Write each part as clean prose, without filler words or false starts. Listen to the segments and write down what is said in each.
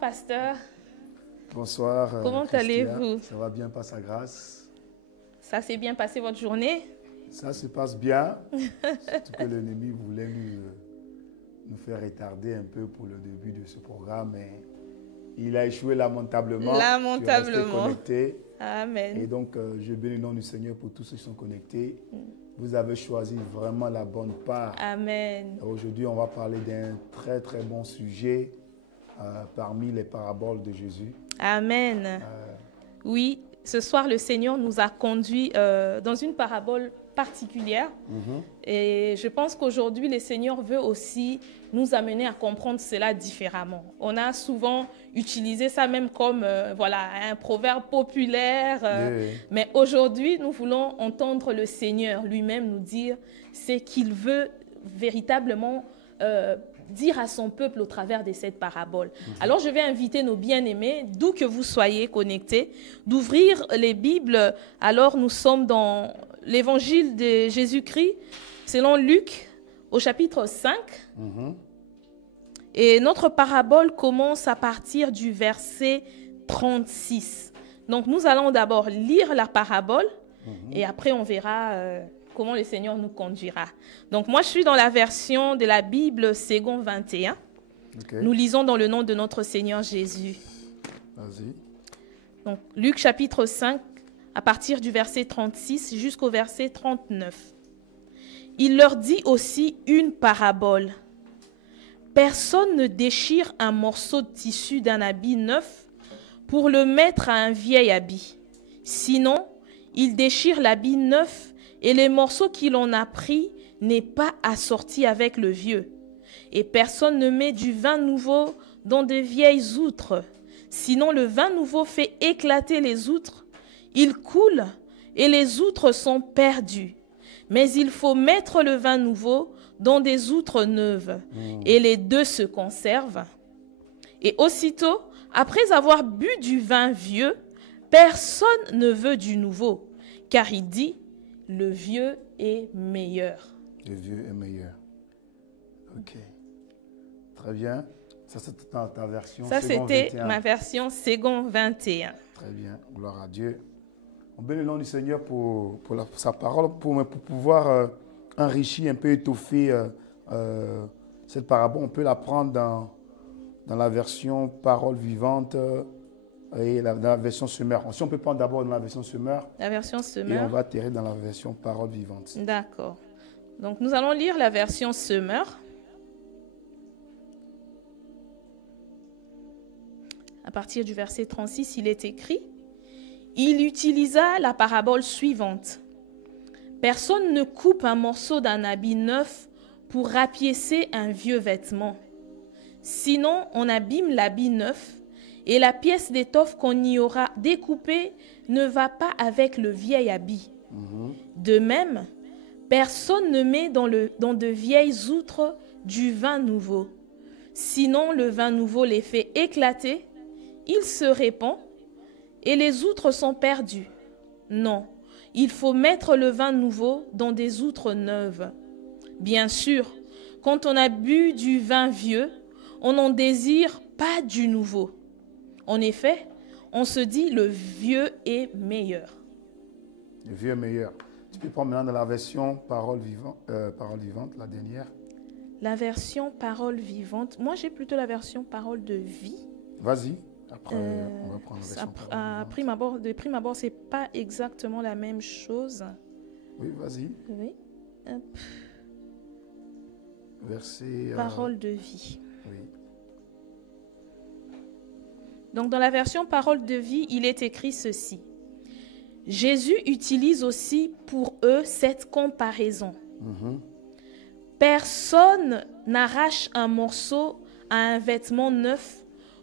pasteur. Bonsoir. Comment allez-vous? Ça va bien par sa grâce. Ça s'est bien passé votre journée? Ça se passe bien. Surtout que l'ennemi voulait nous faire retarder un peu pour le début de ce programme, mais il a échoué lamentablement. Lamentablement. Tu es resté connecté. Amen. Et donc, je bénis le nom du Seigneur pour tous ceux qui sont connectés. Vous avez choisi vraiment la bonne part. Amen. Aujourd'hui, on va parler d'un très très bon sujet parmi les paraboles de Jésus. Amen. Oui, ce soir, le Seigneur nous a conduits dans une parabole particulière. Et je pense qu'aujourd'hui, le Seigneur veut aussi nous amener à comprendre cela différemment. On a souvent utilisé ça même comme voilà, un proverbe populaire. Mais aujourd'hui, nous voulons entendre le Seigneur lui-même nous dire ce qu'il veut véritablement dire à son peuple au travers de cette parabole. Alors, je vais inviter nos bien-aimés, d'où que vous soyez connectés, d'ouvrir les Bibles. Alors, nous sommes dans l'évangile de Jésus-Christ, selon Luc, au chapitre 5. Et notre parabole commence à partir du verset 36. Donc, nous allons d'abord lire la parabole et après, on verra comment le Seigneur nous conduira. Donc, moi, je suis dans la version de la Bible Second 21. Nous lisons dans le nom de notre Seigneur Jésus. Vas-y. Donc, Luc chapitre 5, à partir du verset 36 jusqu'au verset 39. Il leur dit aussi une parabole. Personne ne déchire un morceau de tissu d'un habit neuf pour le mettre à un vieil habit. Sinon, il déchire l'habit neuf et les morceaux qu'il en a pris n'est pas assorti avec le vieux. Et personne ne met du vin nouveau dans de vieilles outres. Sinon, le vin nouveau fait éclater les outres. Il coule et les outres sont perdues. Mais il faut mettre le vin nouveau dans des outres neuves. Et les deux se conservent. Et aussitôt, après avoir bu du vin vieux, personne ne veut du nouveau. Car il dit, le vieux est meilleur. Le vieux est meilleur. Ok. Très bien. Ça, c'était ta version. Ça, c'était ma version Second 21. Très bien. Gloire à Dieu. On bénit le nom du Seigneur pour sa parole, pour pouvoir enrichir, un peu étoffer cette parabole. On peut la prendre dans la version parole vivante et dans la version Semeur. Si on peut prendre d'abord dans la version Semeur. La version Semeur. Et on va atterrir dans la version parole vivante. D'accord. Donc, nous allons lire la version Semeur. À partir du verset 36, il est écrit: il utilisa la parabole suivante. Personne ne coupe un morceau d'un habit neuf pour rapiécer un vieux vêtement. Sinon, on abîme l'habit neuf et la pièce d'étoffe qu'on y aura découpée ne va pas avec le vieil habit. De même, personne ne met dans de vieilles outres du vin nouveau. Sinon, le vin nouveau les fait éclater, il se répand et les outres sont perdues. Non, il faut mettre le vin nouveau dans des outres neuves. Bien sûr, quand on a bu du vin vieux, on n'en désire pas du nouveau. En effet, on se dit le vieux est meilleur. Le vieux est meilleur. Tu peux prendre maintenant dans la version parole vivante, la dernière. La version parole vivante. Moi, j'ai plutôt la version parole de vie. Vas-y. Après, on va prendre la version de prime abord, ce n'est pas exactement la même chose. Oui, vas-y. Oui. Hop. Verset... Parole de vie. Oui. Donc, dans la version parole de vie, il est écrit ceci. Jésus utilise aussi pour eux cette comparaison. Personne n'arrache un morceau à un vêtement neuf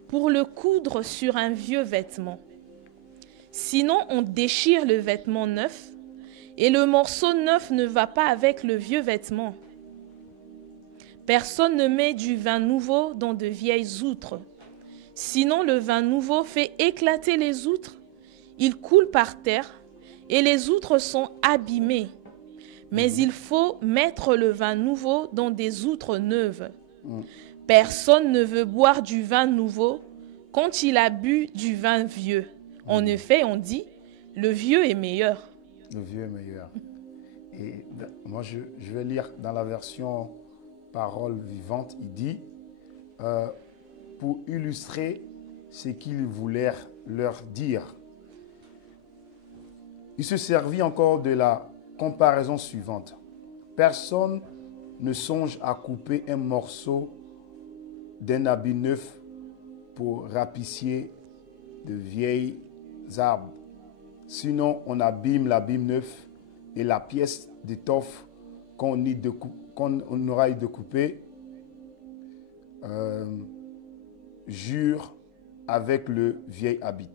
pour le coudre sur un vieux vêtement. Sinon, on déchire le vêtement neuf et le morceau neuf ne va pas avec le vieux vêtement. Personne ne met du vin nouveau dans de vieilles outres. Sinon, le vin nouveau fait éclater les outres, il coule par terre et les outres sont abîmées. Mais il faut mettre le vin nouveau dans des outres neuves. Personne ne veut boire du vin nouveau quand il a bu du vin vieux. En effet, on dit, le vieux est meilleur. Le vieux est meilleur. Et moi, je vais lire dans la version parole vivante, il dit, pour illustrer ce qu'il voulait leur dire. Il se servit encore de la comparaison suivante. Personne ne songe à couper un morceau d'un habit neuf pour rapiécer de vieilles arbres. Sinon, on abîme l'habit neuf et la pièce d'étoffe qu'on aura de couper jure avec le vieil habit.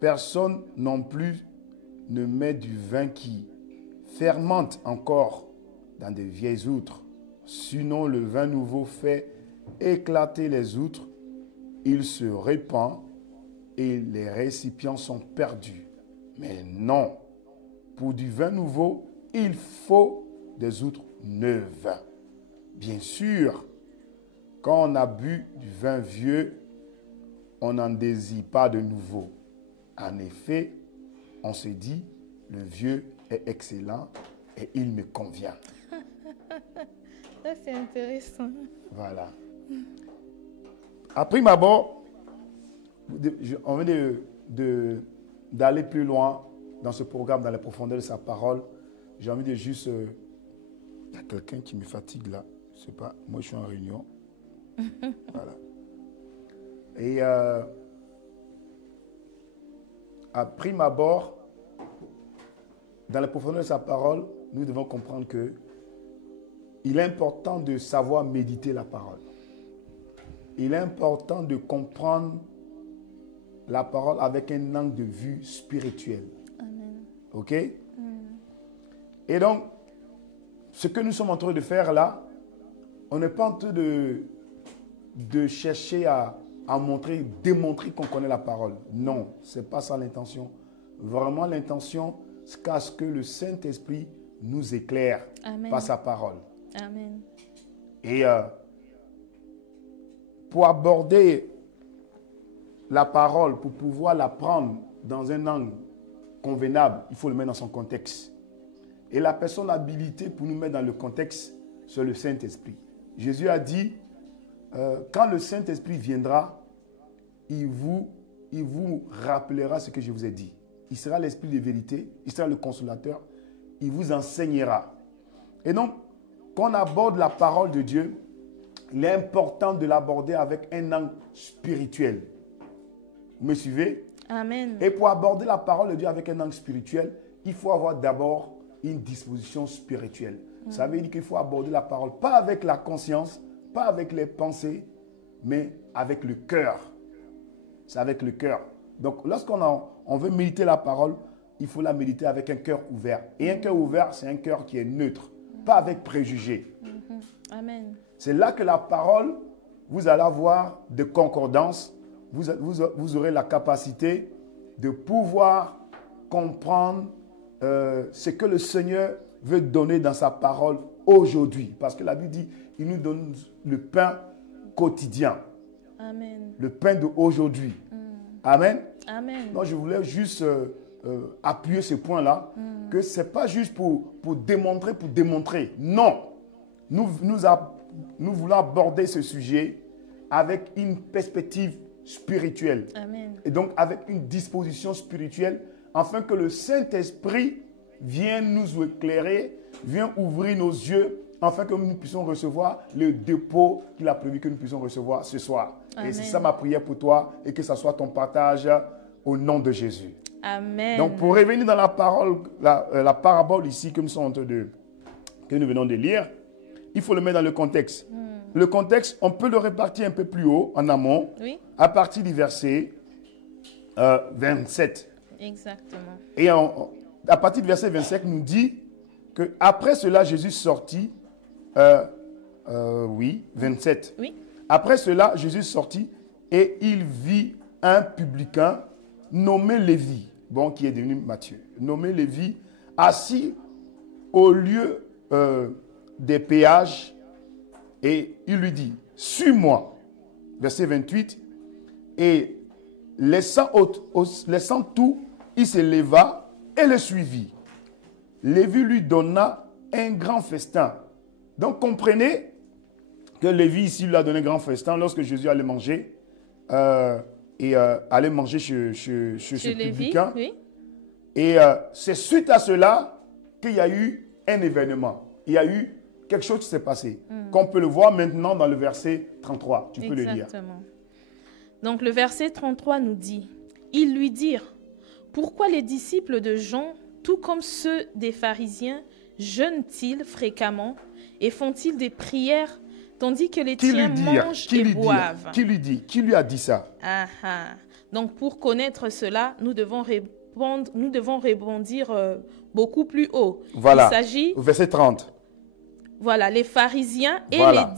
Personne non plus ne met du vin qui fermente encore dans de vieilles outres. Sinon, le vin nouveau fait éclater les outres, il se répand et les récipients sont perdus. Mais non, pour du vin nouveau, il faut des outres neuves. Bien sûr, quand on a bu du vin vieux, on n'en désire pas de nouveau. En effet, on se dit, le vieux est excellent et il me convient. Ça, c'est intéressant. Voilà. À prime abord, on vient d'aller plus loin dans ce programme, dans les profondeurs de sa parole. J'ai envie de juste... Il y a quelqu'un qui me fatigue là. Je ne sais pas, moi je suis en réunion. Voilà. Et à prime abord, dans les profondeurs de sa parole, nous devons comprendre que il est important de savoir méditer la parole. Il est important de comprendre la parole avec un angle de vue spirituel. Amen. OK? Et donc, ce que nous sommes en train de faire là, on n'est pas en train de chercher à démontrer qu'on connaît la parole. Non, ce n'est pas ça l'intention. Vraiment, l'intention, c'est qu'à ce que le Saint-Esprit nous éclaire Amen. par sa parole. Amen. Et pour aborder la parole, pour pouvoir la prendre dans un angle convenable, il faut le mettre dans son contexte. Et la personne habilitée pour nous mettre dans le contexte, c'est le Saint-Esprit. Jésus a dit, quand le Saint-Esprit viendra, il vous rappellera ce que je vous ai dit. Il sera l'Esprit de vérité, il sera le consolateur, il vous enseignera. Et donc, quand on aborde la parole de Dieu, il est important de l'aborder avec un angle spirituel. Vous me suivez? Amen. Et pour aborder la parole de Dieu avec un angle spirituel, il faut avoir d'abord une disposition spirituelle. Ça veut dire qu'il faut aborder la parole, pas avec la conscience, pas avec les pensées, mais avec le cœur. C'est avec le cœur. Donc, lorsqu'on veut méditer la parole, il faut la méditer avec un cœur ouvert. Et un cœur ouvert, c'est un cœur qui est neutre, pas avec préjugés. Amen. C'est là que la parole, vous allez avoir de concordance, vous aurez la capacité de pouvoir comprendre ce que le Seigneur veut donner dans sa parole aujourd'hui. Parce que la Bible dit, il nous donne le pain quotidien. Amen. Le pain d'aujourd'hui. Amen. Amen. Non, je voulais juste appuyer ce point-là, que ce n'est pas juste pour démontrer. Non. Nous voulons aborder ce sujet avec une perspective spirituelle. Amen. Et donc avec une disposition spirituelle, afin que le Saint-Esprit vienne nous éclairer, vienne ouvrir nos yeux, afin que nous puissions recevoir le dépôt qu'il a prévu que nous puissions recevoir ce soir. Amen. Et c'est ça ma prière pour toi, et que ça soit ton partage au nom de Jésus. Amen. Donc pour revenir dans la parole, la parabole ici que nous venons de lire, il faut le mettre dans le contexte. Le contexte, on peut le répartir un peu plus haut, en amont, Oui. à partir du verset 27. Exactement. Et à partir du verset 25, nous dit qu'après cela, Jésus sortit. 27. Oui. Après cela, Jésus sortit et il vit un publicain nommé Lévi, qui est devenu Matthieu, nommé Lévi, assis au lieu des péages, et il lui dit, suis-moi. Verset 28. Et laissant tout, il se leva et le suivit. Lévi lui donna un grand festin. Donc comprenez que Lévi ici lui a donné un grand festin lorsque Jésus allait manger allait manger chez ce publicain. Oui. Et c'est suite à cela qu'il y a eu un événement. Il y a eu quelque chose qui s'est passé. Qu'on peut le voir maintenant dans le verset 33. Tu peux le lire. Exactement. Donc le verset 33 nous dit, « Ils lui dirent, pourquoi les disciples de Jean, tout comme ceux des pharisiens, jeûnent-ils fréquemment et font-ils des prières, tandis que les tiens mangent et boivent ?» Qui lui dit? Qui lui a dit ça? Donc pour connaître cela, nous devons rebondir beaucoup plus haut. Voilà, il s'agit, verset 30. Voilà, les pharisiens et, Voilà.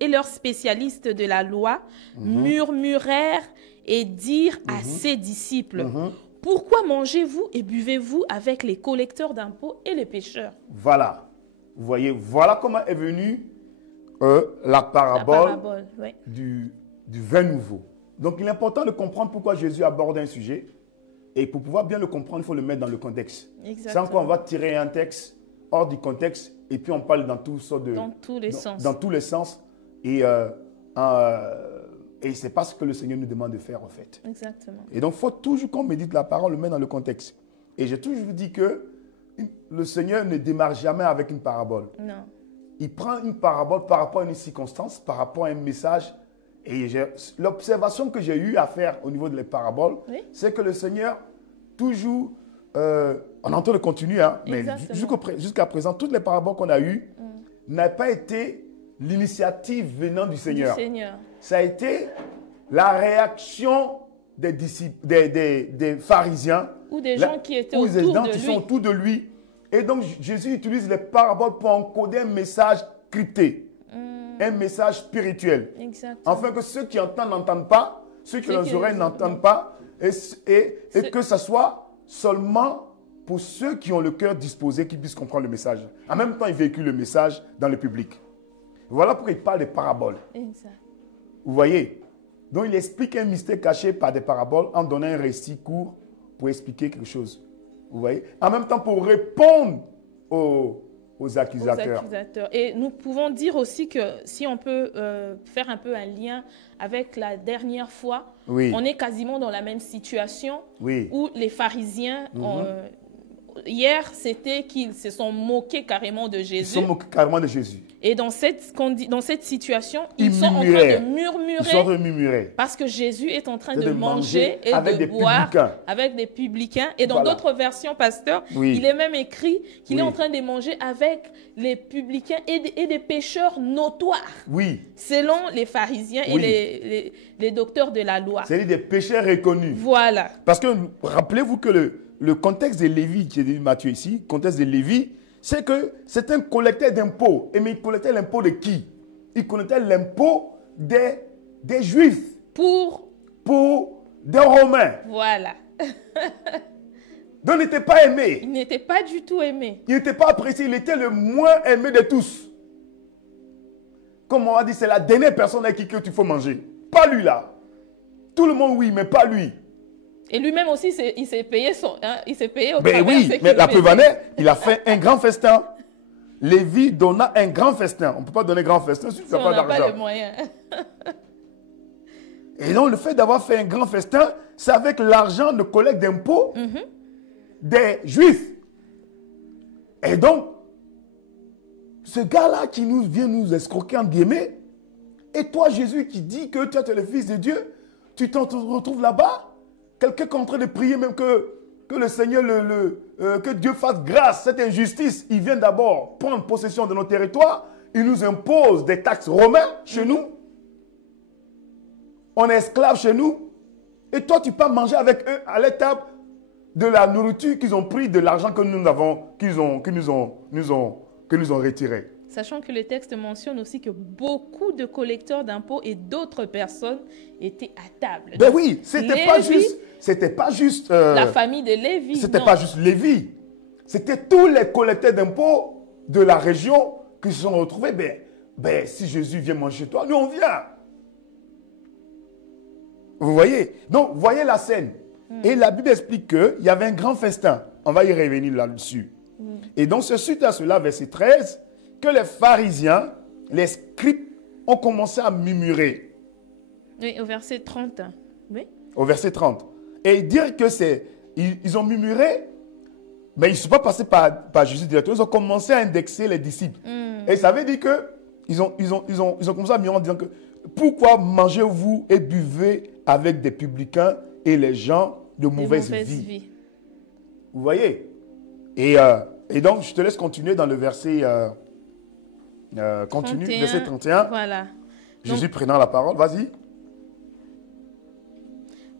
et leurs spécialistes de la loi murmurèrent et dirent à ses disciples, « Pourquoi mangez-vous et buvez-vous avec les collecteurs d'impôts et les pécheurs ?» Voilà. Vous voyez, voilà comment est venue la parabole ouais. du vin nouveau. Donc, il est important de comprendre pourquoi Jésus aborde un sujet. Et pour pouvoir bien le comprendre, il faut le mettre dans le contexte. Exactement. Sans quoi on va tirer un texte hors du contexte et puis on parle dans toutes sortes de... Dans tous les sens. Dans tous les sens. Et ce n'est pas ce que le Seigneur nous demande de faire, en fait. Exactement. Et donc, il faut toujours qu'on médite la parole, le met dans le contexte. Et j'ai toujours dit que le Seigneur ne démarre jamais avec une parabole. Non. Il prend une parabole par rapport à une circonstance, par rapport à un message. Et l'observation que j'ai eu à faire au niveau de les paraboles, oui, c'est que le Seigneur, toujours, on entend le continu, hein, mais jusqu'à présent, toutes les paraboles qu'on a eues n'ont pas été l'initiative venant du Seigneur. Ça a été la réaction des disciples, des pharisiens. Ou des gens qui étaient autour de lui. Et donc, Jésus utilise les paraboles pour encoder un message crypté. Un message spirituel. Exactement. Afin que ceux qui entendent n'entendent pas, ceux qui ont les oreilles n'entendent pas, et que ce soit seulement pour ceux qui ont le cœur disposé, qui puissent comprendre le message. En même temps, il véhicule le message dans le public. Voilà pourquoi il parle des paraboles. Exact. Vous voyez? Donc, il explique un mystère caché par des paraboles en donnant un récit court pour expliquer quelque chose. Vous voyez? En même temps, pour répondre aux accusateurs. Et nous pouvons dire aussi que si on peut faire un peu un lien avec la dernière fois, oui, on est quasiment dans la même situation, oui, où les pharisiens, hier, c'était qu'ils se sont moqués carrément de Jésus. Ils se sont moqués carrément de Jésus. Et dans cette situation, ils sont en train de murmurer. Ils sont en train de murmurer. Parce que Jésus est en train de manger et de boire avec des publicains. Et dans d'autres versions, pasteur, il est même écrit qu'il est en train de manger avec les publicains et des pécheurs notoires. Oui. Selon les pharisiens et les docteurs de la loi. C'est-à-dire des pécheurs reconnus. Voilà. Parce que rappelez-vous que le contexte de Lévi, qui est dit Matthieu ici, le contexte de Lévi, c'est que c'est un collecteur d'impôts. Et mais il collectait l'impôt de qui? Il collectait l'impôt des Juifs. Pour des Romains. Voilà. Donc il n'était pas aimé. Il n'était pas du tout aimé. Il n'était pas apprécié. Il était le moins aimé de tous. Comme on a dit, c'est la dernière personne avec qui il faut manger. Pas lui là. Tout le monde oui, mais pas lui. Et lui-même aussi, il s'est payé au travers oui, mais la preuve en est, il a fait un grand festin. Lévi donna un grand festin. On ne peut pas donner un grand festin si tu n'as pas d'argent. On n'a pas les moyens. Et donc, le fait d'avoir fait un grand festin, c'est avec l'argent de collecte d'impôts des Juifs. Et donc, ce gars-là qui vient nous escroquer en guillemets, et toi, Jésus, qui dit que tu es le Fils de Dieu, tu te retrouves là-bas. Quelqu'un qui est en train de prier même que le Seigneur, que Dieu fasse grâce, cette injustice. Il vient d'abord prendre possession de nos territoires. Il nous impose des taxes romaines chez nous. On est esclaves chez nous. Et toi, tu peux manger avec eux à l'étape de la nourriture qu'ils ont pris de l'argent que nous avons, qu'ils nous ont retiré. Sachant que le texte mentionne aussi que beaucoup de collecteurs d'impôts et d'autres personnes étaient à table. Ben oui, c'était pas juste la famille de Lévi. C'était pas juste Lévi. C'était tous les collecteurs d'impôts de la région qui se sont retrouvés. Ben, si Jésus vient manger chez toi, nous on vient. Vous voyez? Donc, voyez la scène. Et la Bible explique qu'il y avait un grand festin. On va y revenir là-dessus. Et donc, c'est suite à cela, verset 13, que les pharisiens, les scribes, ont commencé à murmurer. Oui, au verset 30. Oui. Au verset 30. Et dire que c'est... Ils ont murmuré, mais ils ne sont pas passés par Jésus directement. Ils ont commencé à indexer les disciples. Et ça veut dire qu'ils ont commencé à murmurer en disant que pourquoi mangez-vous et buvez avec des publicains et les gens de mauvaise vie. Vous voyez? Et donc, je te laisse continuer dans le verset, verset 31. Voilà. Jésus prenant la parole, vas-y.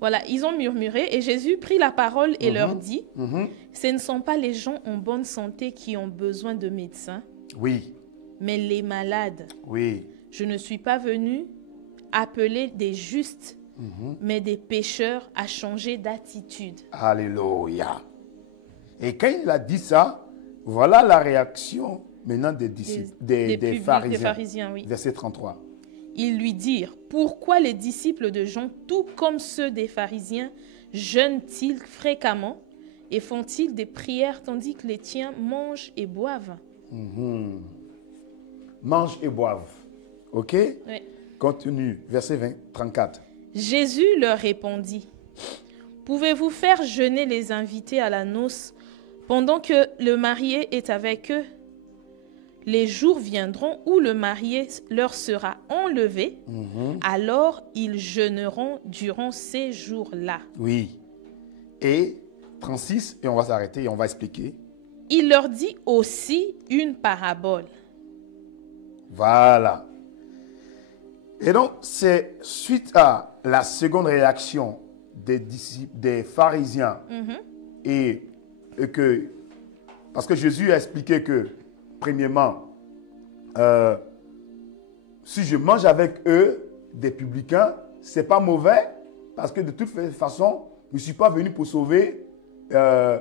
Voilà, ils ont murmuré et Jésus prit la parole et leur dit, ce ne sont pas les gens en bonne santé qui ont besoin de médecins, oui, mais les malades. Oui. Je ne suis pas venu appeler des justes, mais des pécheurs à changer d'attitude. Alléluia. Et quand il a dit ça, voilà la réaction maintenant des disciples, des pharisiens. Oui. Verset 33. Ils lui dirent, pourquoi les disciples de Jean, tout comme ceux des pharisiens, jeûnent-ils fréquemment et font-ils des prières tandis que les tiens mangent et boivent? Mangent et boivent. OK? Oui. Continue, verset 34. Jésus leur répondit, pouvez-vous faire jeûner les invités à la noce pendant que le marié est avec eux? Les jours viendront où le marié leur sera enlevé, alors ils jeûneront durant ces jours-là. Oui. Et 36, et on va s'arrêter et on va expliquer. Il leur dit aussi une parabole. Voilà. Et donc, c'est suite à la seconde réaction des disciples, des pharisiens, et que, parce que Jésus a expliqué que, premièrement, si je mange avec eux, des publicains, c'est pas mauvais, parce que de toute façon, je ne suis pas venu pour sauver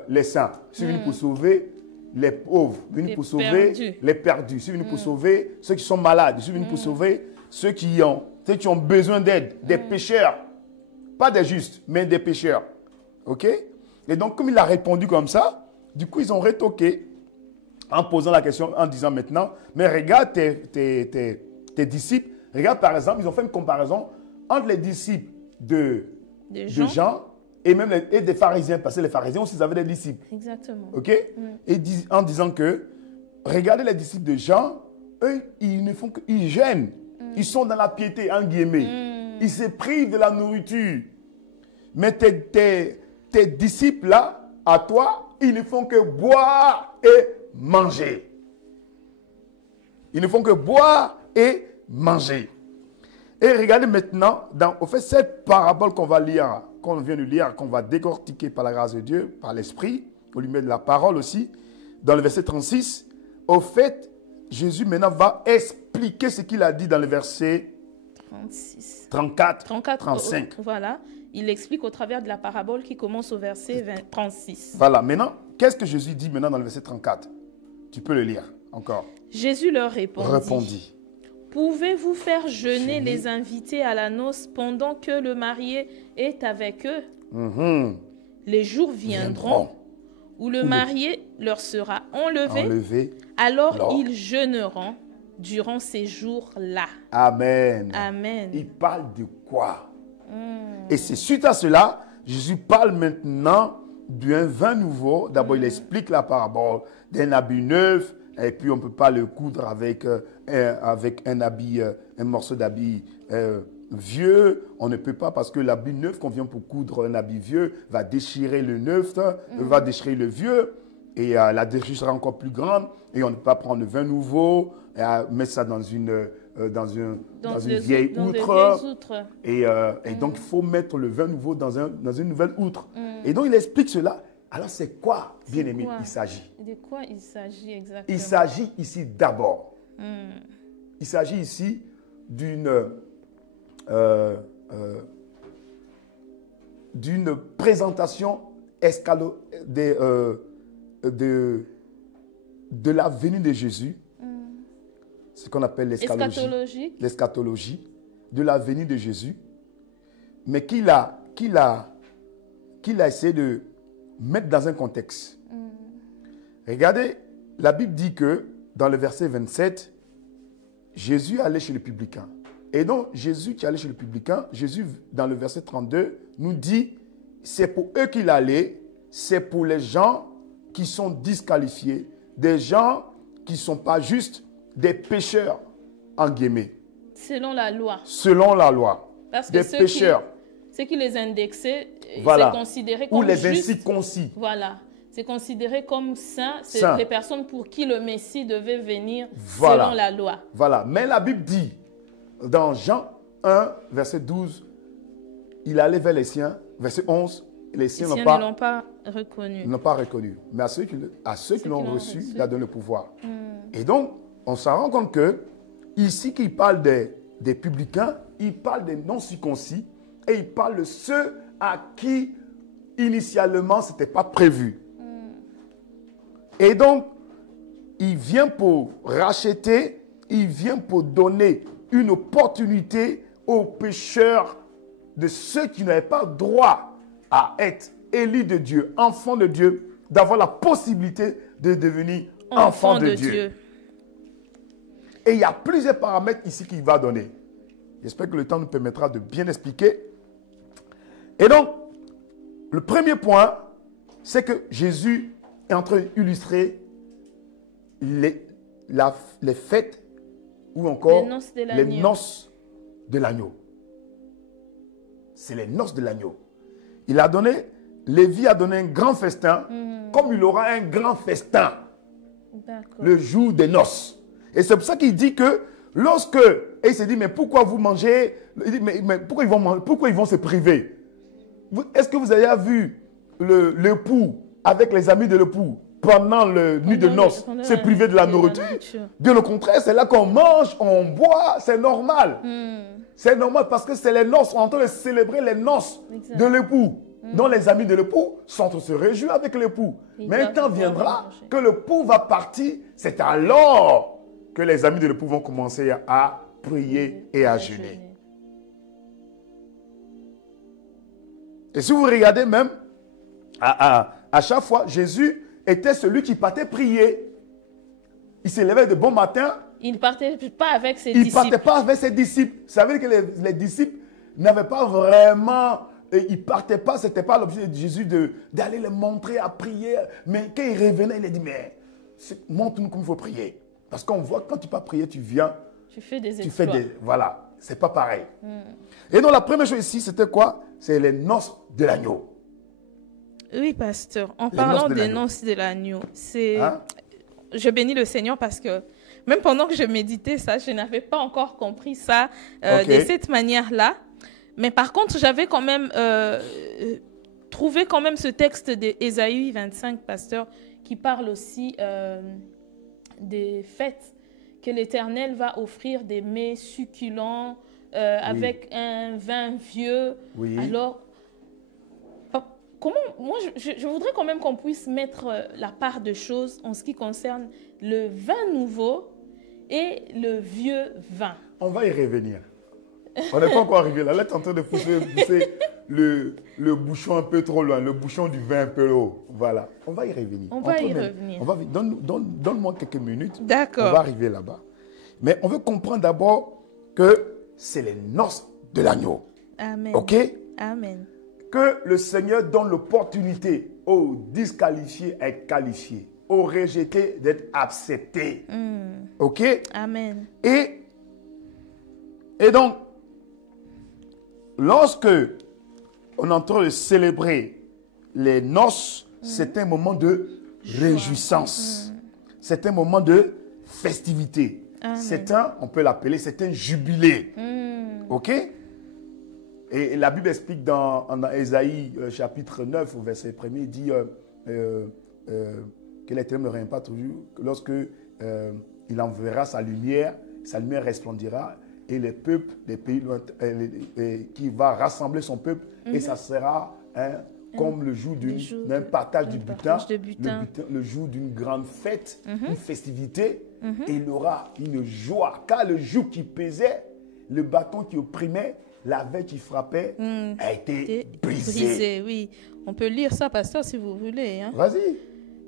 les saints. Je suis venu pour sauver les pauvres, je suis venu pour sauver les perdus, je suis venu pour sauver ceux qui sont malades, je suis venu pour sauver ceux qui ont besoin d'aide, des pécheurs. Pas des justes, mais des pécheurs. OK? Et donc, comme il a répondu comme ça, du coup, ils ont rétoqué en posant la question, en disant maintenant, mais regarde tes disciples. Regarde, par exemple, ils ont fait une comparaison entre les disciples de Jean et même et des pharisiens, parce que les pharisiens aussi, ils avaient des disciples. Exactement. OK? Et en disant que, regardez les disciples de Jean, eux, ils gênent. Ils sont dans la piété, en guillemets. Ils se privent de la nourriture. Mais tes disciples-là, à toi, ils ne font que boire et manger. Ils ne font que boire et manger. Et regardez maintenant, au fait, cette parabole qu'on va lire, qu'on vient de lire, qu'on va décortiquer par la grâce de Dieu, par l'Esprit, au lumière de la parole aussi, dans le verset 36, au fait, Jésus maintenant va expliquer ce qu'il a dit dans le verset 34, 35. Voilà, il explique au travers de la parabole qui commence au verset 36. Voilà, maintenant, qu'est-ce que Jésus dit maintenant dans le verset 34? Tu peux le lire encore. Jésus leur répondit. Pouvez-vous faire jeûner les invités à la noce pendant que le marié est avec eux? Les jours viendront où le marié leur sera enlevé, alors ils jeûneront durant ces jours-là. Amen. Amen. Il parle de quoi? Et c'est suite à cela, Jésus parle maintenant d'un vin nouveau. D'abord, il explique la parabole d'un habit neuf, et puis on ne peut pas le coudre avec un habit, un morceau d'habit vieux. On ne peut pas, parce que l'habit neuf qu'on vient pour coudre un habit vieux va déchirer le neuf, va déchirer le vieux, et la déchirure sera encore plus grande, et on ne peut pas prendre le vin nouveau et mettre ça dans une vieille outre. Et donc, il faut mettre le vin nouveau dans une nouvelle outre. Et donc, il explique cela. Alors, c'est quoi, bien-aimé, il s'agit? De quoi il s'agit exactement? Il s'agit ici d'abord. Il s'agit ici d'une présentation de la venue de Jésus. Ce qu'on appelle l'eschatologie, de la venue de Jésus. mais qu'il a essayé de mettre dans un contexte. Regardez, la Bible dit que dans le verset 27, Jésus allait chez le publicain. Et donc, Jésus qui allait chez le publicain, Jésus, dans le verset 32, nous dit, c'est pour eux qu'il allait, c'est pour les gens qui sont disqualifiés, des gens qui ne sont pas justes, des pécheurs, en guillemets. Selon la loi. Selon la loi. Parce que des pécheurs. Ceux qui les indexaient, voilà. c'est considéré comme ou les juste. incirconcis. Voilà. C'est considéré comme saint. C'est les personnes pour qui le Messie devait venir selon la loi. Voilà. Mais la Bible dit, dans Jean 1, verset 12, il allait vers les siens. Verset 11, les siens ne l'ont pas reconnu. Ils n'ont pas reconnu. Mais à ceux qui l'ont reçu, il a donné le pouvoir. Et donc, on s'en rend compte que, ici, qu'il parle des publicains, il parle des non-circoncis et il parle de ceux à qui, initialement, ce n'était pas prévu. Et donc, il vient pour racheter, il vient pour donner une opportunité aux pécheurs de ceux qui n'avaient pas droit à être élus de Dieu, enfants de Dieu, d'avoir la possibilité de devenir enfants de Dieu. Et il y a plusieurs paramètres ici qu'il va donner. J'espère que le temps nous permettra de bien expliquer. Et donc, le premier point, c'est que Jésus est en train d'illustrer les fêtes ou encore les noces de l'agneau. C'est les noces de l'agneau. Il a donné, Lévi a donné un grand festin, comme il aura un grand festin le jour des noces. Et c'est pour ça qu'il dit que lorsque, et il s'est dit, mais pourquoi vous mangez, il dit, mais pourquoi ils vont se priver? Est-ce que vous avez vu l'époux avec les amis de l'époux pendant la nuit de noces se priver de la nourriture? Bien au contraire, c'est là qu'on mange, on boit, c'est normal. C'est normal parce que c'est les noces, on est en train de célébrer les noces de l'époux. Donc les amis de l'époux sont se réjouir avec l'époux. Mais un temps viendra que l'époux va partir, c'est alors que les amis de l'époux vont commencer à prier et à jeûner. Et si vous regardez même, à chaque fois, Jésus était celui qui partait prier. Il se levait de bon matin. Il ne partait pas avec ses disciples. Il ne partait pas avec ses disciples. Ça veut dire que les disciples n'avaient pas vraiment... ils ne partaient pas, ce n'était pas l'objet de Jésus d'aller les montrer à prier. Mais quand il revenait, il a dit, mais montre-nous comment il faut prier. Parce qu'on voit que quand tu ne peux pas prier, tu viens. Tu fais des exploits. Voilà, ce n'est pas pareil. Et donc la première chose ici, c'était quoi? C'est les noces de l'agneau. Oui, pasteur. En parlant des noces de l'agneau, je bénis le Seigneur parce que même pendant que je méditais ça, je n'avais pas encore compris ça de cette manière-là. Mais par contre, j'avais quand même trouvé quand même ce texte d'Ésaïe 25, pasteur, qui parle aussi des fêtes que l'Éternel va offrir, des mets succulents avec un vin vieux. Oui. Alors, moi, je voudrais quand même qu'on puisse mettre la part de choses en ce qui concerne le vin nouveau et le vieux vin. On va y revenir. On n'est pas encore arrivé là. Là, tu es en train de pousser le bouchon un peu trop loin, le bouchon du vin un peu haut. Voilà. On va y revenir. Donne-moi quelques minutes. D'accord. On va arriver là-bas. Mais on veut comprendre d'abord que c'est les noces de l'agneau. Amen. OK? Amen. Que le Seigneur donne l'opportunité aux disqualifiés d'être qualifiés, aux rejetés d'être acceptés. OK? Amen. Et donc, lorsque on est en train de célébrer les noces, c'est un moment de réjouissance. C'est un moment de festivité. C'est on peut l'appeler, c'est un jubilé. OK? Et la Bible explique dans Ésaïe chapitre 9, au verset 1er, il dit que l'Éternel ne règne pas toujours, que lorsque il enverra sa lumière resplendira, et les peuples des pays qui va rassembler son peuple, et ça sera comme le jour d'un partage du butin, le jour d'une grande fête, une festivité, et il aura une joie. Car le joug qui pesait, le bâton qui opprimait, la veille qui frappait a été Et brisée. oui. On peut lire ça, pasteur, si vous voulez. Hein. Vas-y.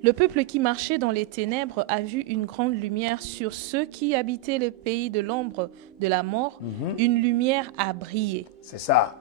Le peuple qui marchait dans les ténèbres a vu une grande lumière sur ceux qui habitaient le pays de l'ombre de la mort. Une lumière a brillé. C'est ça.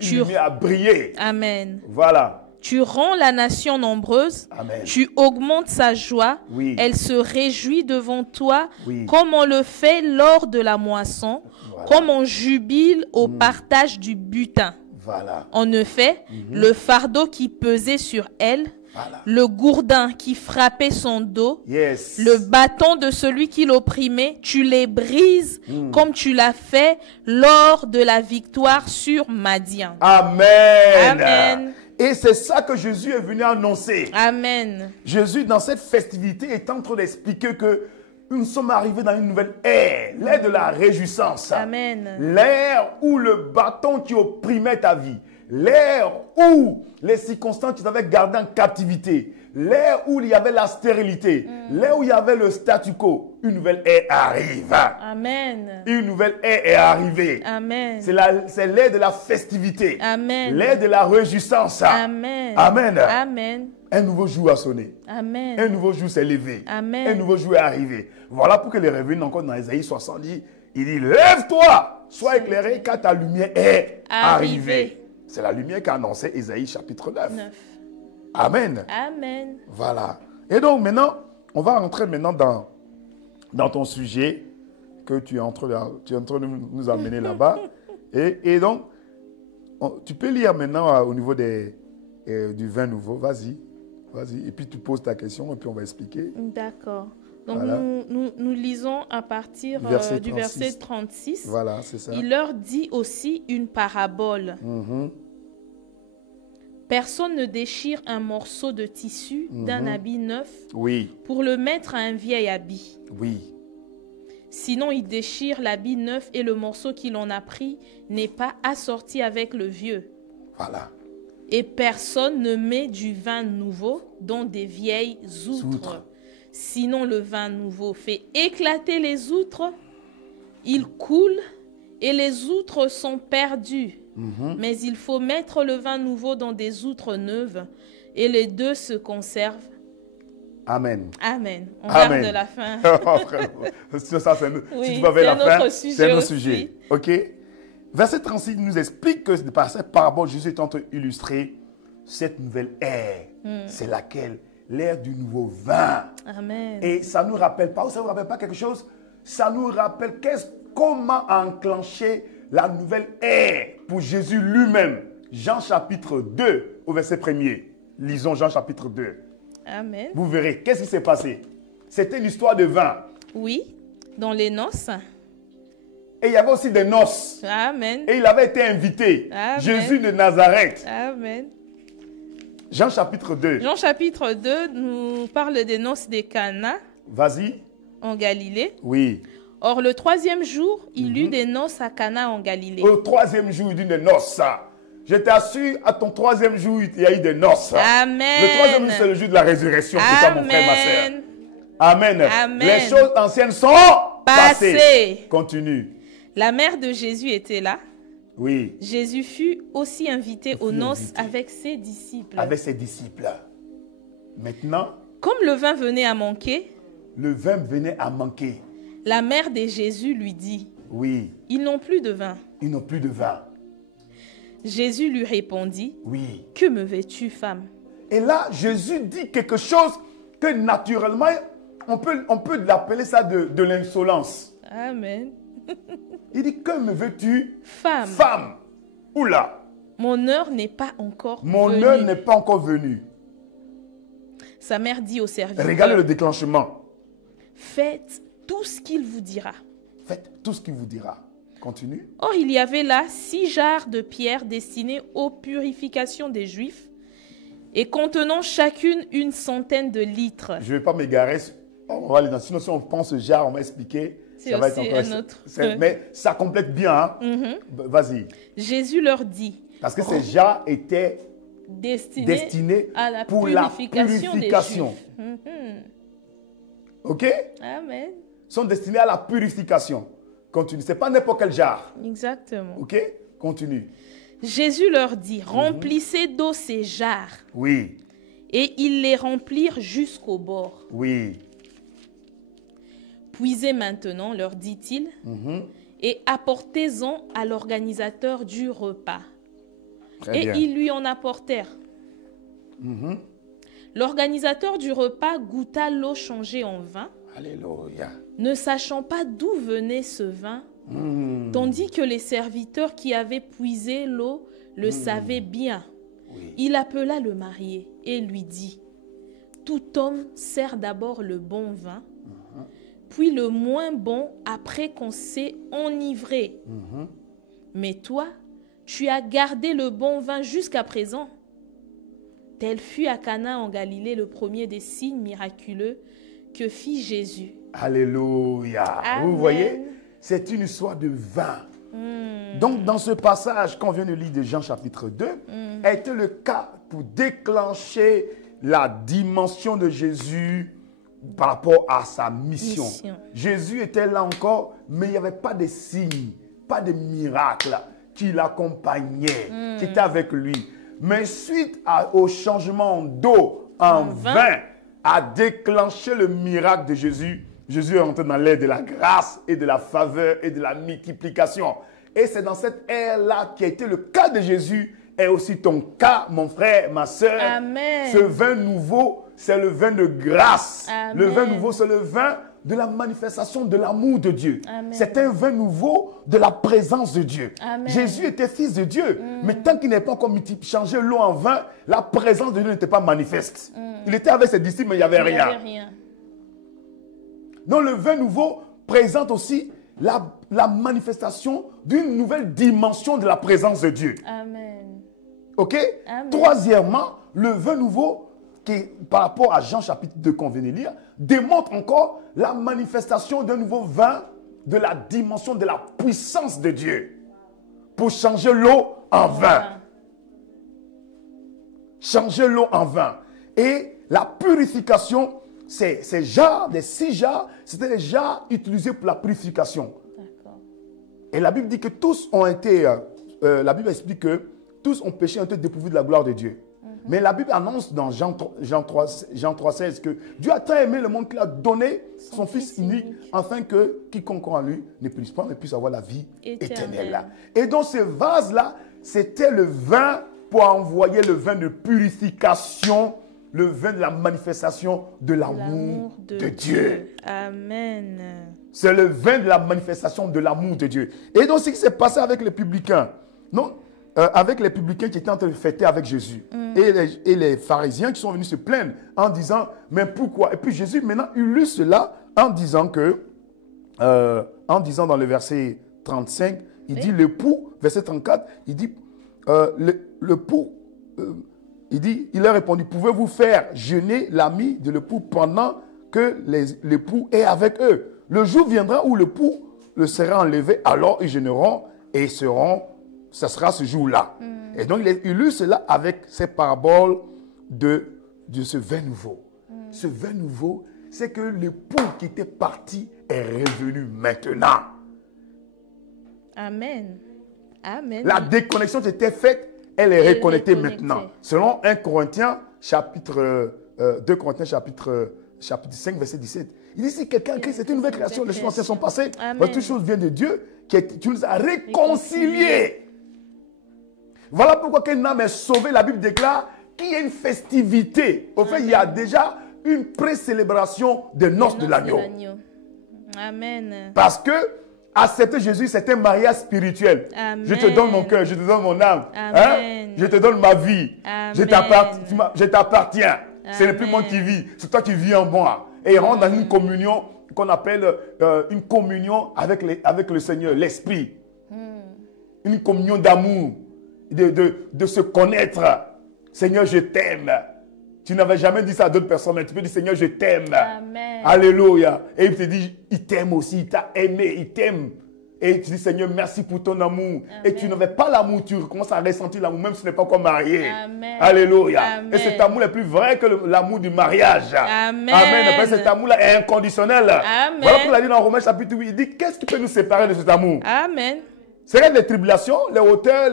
Une lumière a brillé. Amen. Voilà. Tu rends la nation nombreuse. Amen. Tu augmentes sa joie. Oui. Elle se réjouit devant toi, Oui. comme on le fait lors de la moisson, Voilà. comme on jubile au partage du butin. Voilà. En effet, le fardeau qui pesait sur elle, Voilà. le gourdin qui frappait son dos, Yes. le bâton de celui qui l'opprimait, tu les brises comme tu l'as fait lors de la victoire sur Madian. Amen. Amen. Et c'est ça que Jésus est venu annoncer. Amen. Jésus, dans cette festivité, est en train d'expliquer que nous sommes arrivés dans une nouvelle ère, l'ère de la réjouissance. Amen. L'ère où le bâton qui opprimait ta vie, l'ère où les circonstances qui t'avaient gardé en captivité, l'ère où il y avait la stérilité, l'ère où il y avait le statu quo, une nouvelle ère arrive. Amen. Une nouvelle ère est arrivée. Amen. C'est l'ère de la festivité, Amen. l'ère de la réjouissance. Amen. Amen. Amen. Un nouveau jour a sonné. Amen. Un nouveau jour s'est levé. Amen. Un nouveau jour est arrivé. Voilà pour que les revenus encore dans Ésaïe 70, il dit, lève-toi, sois éclairé car ta lumière est arrivée. C'est la lumière qu'a annoncé Ésaïe chapitre 9. 9. Amen. Amen. Voilà. Et donc maintenant, on va rentrer maintenant dans ton sujet que tu es en train de nous amener là-bas. Et donc, tu peux lire maintenant au niveau du vin nouveau. Vas-y. Vas-y. Et puis tu poses ta question et puis on va expliquer. D'accord. Donc Voilà. nous lisons à partir du verset 36. Voilà, c'est ça. Il leur dit aussi une parabole. Personne ne déchire un morceau de tissu d'un habit neuf Oui, pour le mettre à un vieil habit. oui. Sinon, il déchire l'habit neuf et le morceau qu'il en a pris n'est pas assorti avec le vieux. Voilà. Et personne ne met du vin nouveau dans des vieilles outres. Sinon, le vin nouveau fait éclater les outres, il coule et les outres sont perdues. Mais il faut mettre le vin nouveau dans des outres neuves et les deux se conservent. Amen. Amen. On Amen. garde la fin. Ça, Oui, si tu vas vers la c'est un fin, autre c'est un autre sujet sujet. OK? Verset 36 nous explique que par cette parabole, Jésus est en train d'illustrer cette nouvelle ère. C'est laquelle? L'ère du nouveau vin. Amen. Et ça ne nous rappelle pas, ou ça ne nous rappelle pas quelque chose? Ça nous rappelle comment enclencher la nouvelle ère pour Jésus lui-même. Jean chapitre 2 au verset 1er. Lisons Jean chapitre 2. Amen. Vous verrez, qu'est-ce qui s'est passé? C'était une histoire de vin. Oui, dans les noces. Et il y avait aussi des noces. Amen. Et il avait été invité. Amen. Jésus de Nazareth. Amen. Jean chapitre 2. Jean chapitre 2 nous parle des noces de Cana Vas-y. en Galilée. Oui. Or, le 3e jour, il eut des noces à Cana en Galilée. Au 3e jour d'une noce. Je t'assure, à ton 3e jour, il y a eu des noces. Amen. Le 3e jour, c'est le jour de la résurrection pour toi, mon frère, ma soeur. Amen. Amen. Amen. Les choses anciennes sont passées. Continue. La mère de Jésus était là. Oui. Jésus fut aussi invité aux noces invité. avec ses disciples. Avec ses disciples. Maintenant, Comme le vin venait à manquer, le vin venait à manquer. la mère de Jésus lui dit, Oui. ils n'ont plus de vin. Ils n'ont plus de vin. Jésus lui répondit, Oui. que me veux-tu, femme? Et là, Jésus dit quelque chose que naturellement, on peut l'appeler ça de l'insolence. Amen. Il dit, que me veux-tu, Femme, femme? Oula, mon heure n'est pas encore mon venue. heure n'est pas encore venue. Sa mère dit au serviteur, Regardez le déclenchement. faites tout ce qu'il vous dira. Faites tout ce qu'il vous dira. Continue. Or, il y avait là 6 jarres de pierre destinées aux purifications des Juifs et contenant chacune une centaine de litres. Je ne vais pas m'égarer. On va aller dans. Sinon, si on pense genre, on va expliquer. C'est aussi un autre. Mais ça complète bien. Hein? Vas-y. Jésus leur dit, Parce que ces jarres étaient destinés à la pour la purification des purification. Juifs. OK? Amen. Sont destinés à la purification. Continue. Ce n'est pas n'importe quel jarre. Exactement. OK? Continue. Jésus leur dit, remplissez d'eau ces jarres. Oui. Et ils les remplirent jusqu'au bord. Oui. Puisez maintenant, leur dit-il, et apportez-en à l'organisateur du repas. Très bien. Et ils lui en apportèrent. L'organisateur du repas goûta l'eau changée en vin, Alléluia. ne sachant pas d'où venait ce vin, tandis que les serviteurs qui avaient puisé l'eau le savaient bien. Oui. Il appela le marié et lui dit, « Tout homme sert d'abord le bon vin, puis le moins bon après qu'on s'est enivré. Mais toi, tu as gardé le bon vin jusqu'à présent. » Tel fut à Cana en Galilée le premier des signes miraculeux que fit Jésus. Alléluia. Amen. Vous voyez, c'est une histoire de vin. Donc, dans ce passage qu'on vient de lire de Jean chapitre 2, a été le cas pour déclencher la dimension de Jésus par rapport à sa mission. Jésus était là encore, mais il n'y avait pas de signes, pas de miracles qui l'accompagnaient, qui étaient avec lui. Mais suite au changement d'eau en vin, a déclenché le miracle de Jésus. Jésus est entré dans l'ère de la grâce et de la faveur et de la multiplication. Et c'est dans cette ère-là qui a été le cas de Jésus et aussi ton cas, mon frère, ma soeur. Amen. Ce vin nouveau, c'est le vin de grâce. Amen. Le vin nouveau, c'est le vin de la manifestation de l'amour de Dieu. C'est un vin nouveau de la présence de Dieu. Amen. Jésus était fils de Dieu. Mais tant qu'il n'est pas encore changé l'eau en vin, la présence de Dieu n'était pas manifeste. Il était avec ses disciples, mais il n'y avait rien. Donc le vin nouveau présente aussi la manifestation d'une nouvelle dimension de la présence de Dieu. Amen. Ok? Amen. Troisièmement, le vin nouveau, qui par rapport à Jean chapitre 2 qu'on vient de lire, démontre encore la manifestation d'un nouveau vin de la dimension de la puissance de Dieu pour changer l'eau en vin. Changer l'eau en vin. Et la purification, ces jarres, les 6 jarres, c'était les jarres utilisés pour la purification. Et la Bible dit que tous ont été, la Bible explique que tous ont péché, ont été dépourvus de la gloire de Dieu. Mais la Bible annonce dans Jean 3,16 que Dieu a tant aimé le monde qu'il a donné son Fils unique afin que quiconque croit en lui ne périsse pas mais puisse avoir la vie éternelle. Et donc ce vase-là, c'était le vin pour envoyer le vin de purification, le vin de la manifestation de l'amour de Dieu. Amen. C'est le vin de la manifestation de l'amour de Dieu. Et donc, ce qui s'est passé avec les publicains, non, avec les publicains qui étaient en train de fêter avec Jésus, et les pharisiens qui sont venus se plaindre en disant, mais pourquoi? Et puis Jésus, maintenant, illustre cela en disant que, dans le verset 35, il dit, l'époux, verset 34, il dit, l'époux, il a répondu, pouvez-vous faire jeûner l'ami de l'époux pendant que l'époux est avec eux? Le jour viendra où l'époux le sera enlevé, alors ils jeûneront et ça sera ce jour-là. Et donc il illustre cela avec ces paraboles de ce vin nouveau. Ce vin nouveau, c'est que l'époux qui était parti est revenu maintenant. Amen. Amen. La déconnexion qui était faite, elle est reconnectée maintenant. Selon 1 Corinthiens, chapitre 2 Corinthiens, chapitre 5, verset 17. Il dit, si quelqu'un crée, c'est une nouvelle création, les choses anciennes sont passées. Toutes choses viennent de Dieu, qui nous a réconciliés. Voilà pourquoi qu'une âme est sauvée, la Bible déclare qu'il y a une festivité. Au fait, il y a déjà une pré-célébration des noces de l'agneau. Amen. Parce que accepter Jésus, c'est un mariage spirituel. Amen. Je te donne mon cœur, je te donne mon âme. Hein? Je te donne ma vie. Amen. Je t'appartiens. Ce n'est plus moi qui vis, c'est toi qui vis en moi. Et il rentre dans une communion qu'on appelle une communion avec le Seigneur, l'Esprit. Une communion d'amour, de se connaître. Seigneur, je t'aime. Tu n'avais jamais dit ça à d'autres personnes, mais tu peux dire, Seigneur, je t'aime. Alléluia. Et il te dit, il t'aime aussi, il t'a aimé, il t'aime. Et tu dis, Seigneur, merci pour ton amour. Amen. Et tu n'avais pas l'amour, tu commences à ressentir l'amour, même si tu n'es pas encore marié. Amen. Alléluia. Amen. Et cet amour est plus vrai que l'amour du mariage. Amen. Amen. Cet amour-là est inconditionnel. Amen. Voilà pourquoi il a dit dans Romains chapitre 8, il dit, qu'est-ce qui peut nous séparer de cet amour? Amen. C'est les tribulations, les hauteurs,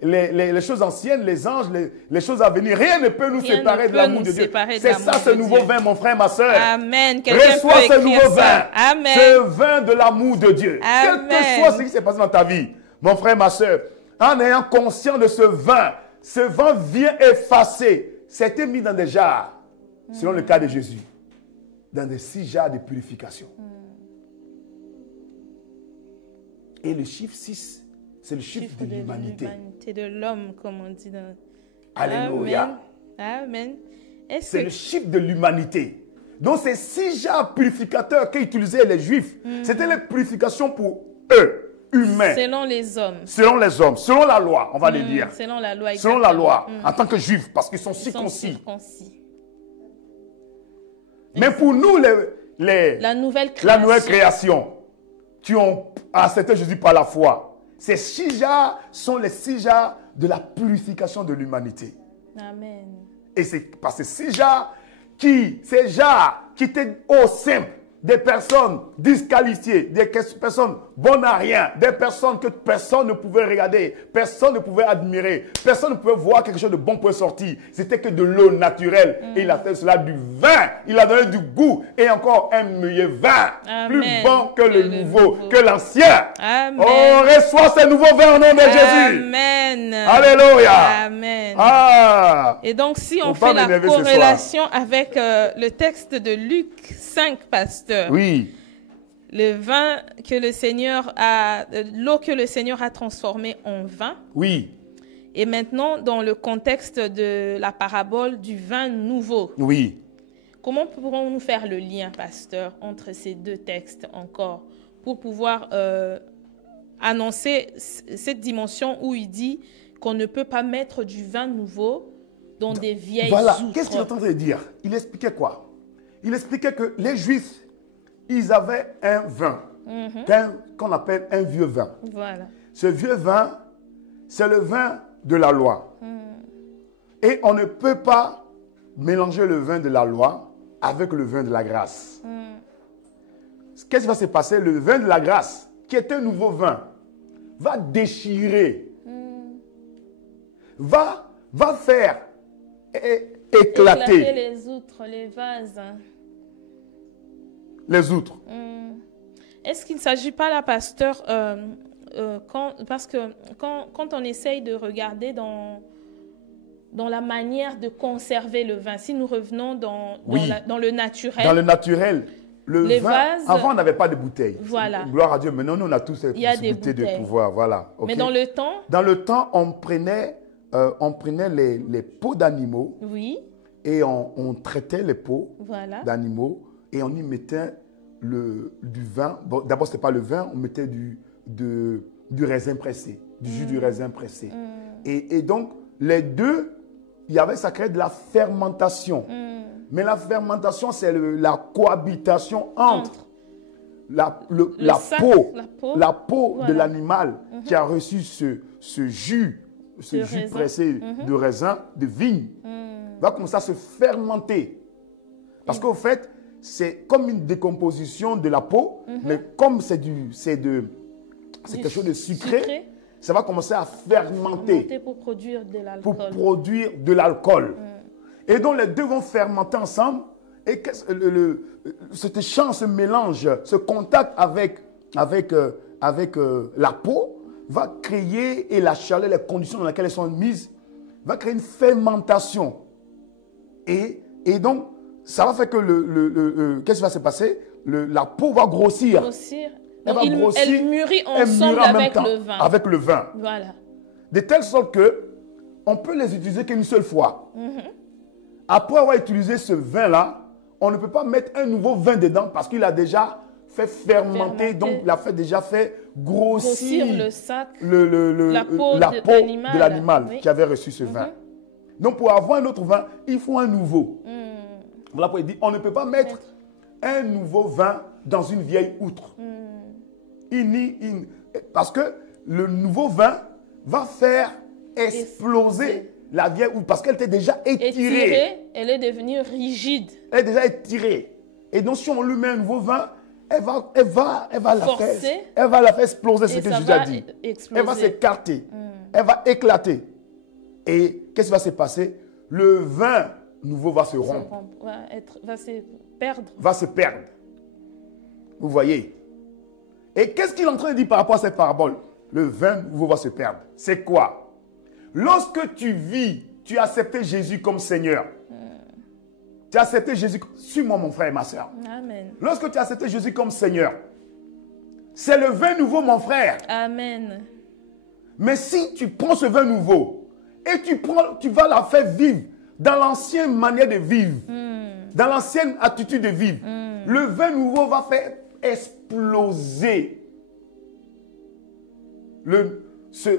les choses anciennes, les anges, les choses à venir. Rien ne peut nous séparer de l'amour de Dieu. C'est ça ce nouveau vin, mon frère, ma soeur. Amen. Reçois ce nouveau vin. Amen. Ce vin de l'amour de Dieu. Amen. Quel que soit ce qui s'est passé dans ta vie, mon frère, ma soeur, en ayant conscience de ce vin vient effacer. C'était mis dans des jarres, selon le cas de Jésus, dans des 6 jarres de purification. Et le chiffre 6, c'est le chiffre de l'humanité. De l'homme, comme on dit. Alléluia. Amen. C'est le chiffre de l'humanité. Donc, ces 6 jarres purificateurs qu'utilisaient les Juifs, c'était la purification pour eux, humains. Selon les hommes. Selon les hommes, selon la loi, on va le dire. Selon la loi, selon la loi, en tant que Juifs, parce qu'ils sont circoncis. Mais pour nous, la nouvelle création, accepté Jésus par la foi. Ces 6 jarres sont les 6 jarres de la purification de l'humanité. Amen. Et c'est par ces 6 jarres ces jarres qui étaient au simple, des personnes disqualifiées, des personnes bonnes à rien, des personnes que personne ne pouvait regarder, personne ne pouvait admirer, personne ne pouvait voir quelque chose de bon pour sortir. C'était que de l'eau naturelle. Et il a fait cela du vin. Il a donné du goût et encore un meilleur vin. Amen. Plus bon que le nouveau, que l'ancien. Oh, reçois ce nouveau vin au nom de Jésus. Amen. Alléluia. Amen. Ah. Et donc, si on fait la corrélation avec le texte de Luc 5, pasteur. Oui. Le vin que le Seigneur l'eau que le Seigneur a transformée en vin. Oui. Et maintenant, dans le contexte de la parabole du vin nouveau. Oui. Comment pourrons-nous faire le lien, pasteur, entre ces 2 textes encore, pour pouvoir annoncer cette dimension où il dit qu'on ne peut pas mettre du vin nouveau dans des vieilles outres. Voilà. Qu'est-ce qu'il est en train de dire? Il expliquait quoi? Il expliquait que les Juifs, ils avaient un vin, qu'on appelle un vieux vin. Voilà. Ce vieux vin, c'est le vin de la loi. Et on ne peut pas mélanger le vin de la loi avec le vin de la grâce. Qu'est-ce qui va se passer? Le vin de la grâce, qui est un nouveau vin, va déchirer, va faire éclater les outres, les vases. Les outres. Est-ce qu'il ne s'agit pas là, pasteur, parce que quand on essaye de regarder dans la manière de conserver le vin, si nous revenons dans le naturel. Dans le naturel, les vin, vases, avant on n'avait pas de bouteilles. Voilà. Gloire à Dieu, maintenant nous on a tous cette possibilité de pouvoir. Voilà. Okay. Mais dans le temps? Dans le temps, on prenait les peaux d'animaux. Oui. Et on traitait les peaux d'animaux et on y mettait du vin. Bon, d'abord, ce n'était pas le vin, on mettait du raisin pressé, du jus du raisin pressé. Et donc, les deux, ça créait de la fermentation. Mais la fermentation, c'est la cohabitation entre la peau de l'animal qui a reçu ce jus pressé de raisin, de vigne, va commencer à se fermenter. Parce qu'au fait, c'est comme une décomposition de la peau, mais comme c'est quelque chose de sucré, ça va commencer à fermenter. Pour produire de l'alcool. Et donc les deux vont fermenter ensemble. Et cet échange, ce mélange, ce contact avec la peau va créer, et la chaleur, les conditions dans lesquelles elles sont mises, va créer une fermentation. Et donc, ça va faire que qu'est-ce qui va se passer? La peau va grossir. Elle mûrit ensemble avec le vin. Avec le vin. Voilà. De telle sorte qu'on peut les utiliser qu'une seule fois. Après avoir utilisé ce vin-là, on ne peut pas mettre un nouveau vin dedans parce qu'il a déjà fait fermenter. Donc il a déjà fait grossir le sac, la peau de l'animal qui avait reçu ce vin. Donc pour avoir un autre vin, il faut un nouveau. Voilà pourquoi il dit, on ne peut pas mettre un nouveau vin dans une vieille outre. Parce que le nouveau vin va faire exploser la vieille outre parce qu'elle était déjà étirée. Elle est devenue rigide. Elle est déjà étirée. Et donc si on lui met un nouveau vin, elle va Forcer, la faire exploser, ce et que ça Jésus a va dit. exploser. Elle va s'écarter. Elle va éclater. Et qu'est-ce qui va se passer? Le vin nouveau va se rompre. Va se perdre. Va se perdre. Vous voyez? Et qu'est-ce qu'il est en train de dire par rapport à cette parabole? Le vin nouveau va se perdre. C'est quoi? Lorsque tu vis, tu as accepté Jésus comme Seigneur. Tu as accepté Jésus. Suis-moi, mon frère et ma soeur. Amen. Lorsque tu as accepté Jésus comme Seigneur, c'est le vin nouveau, mon frère. Amen. Mais si tu prends ce vin nouveau et tu vas la faire vivre dans l'ancienne manière de vivre, dans l'ancienne attitude de vivre, le vin nouveau va faire exploser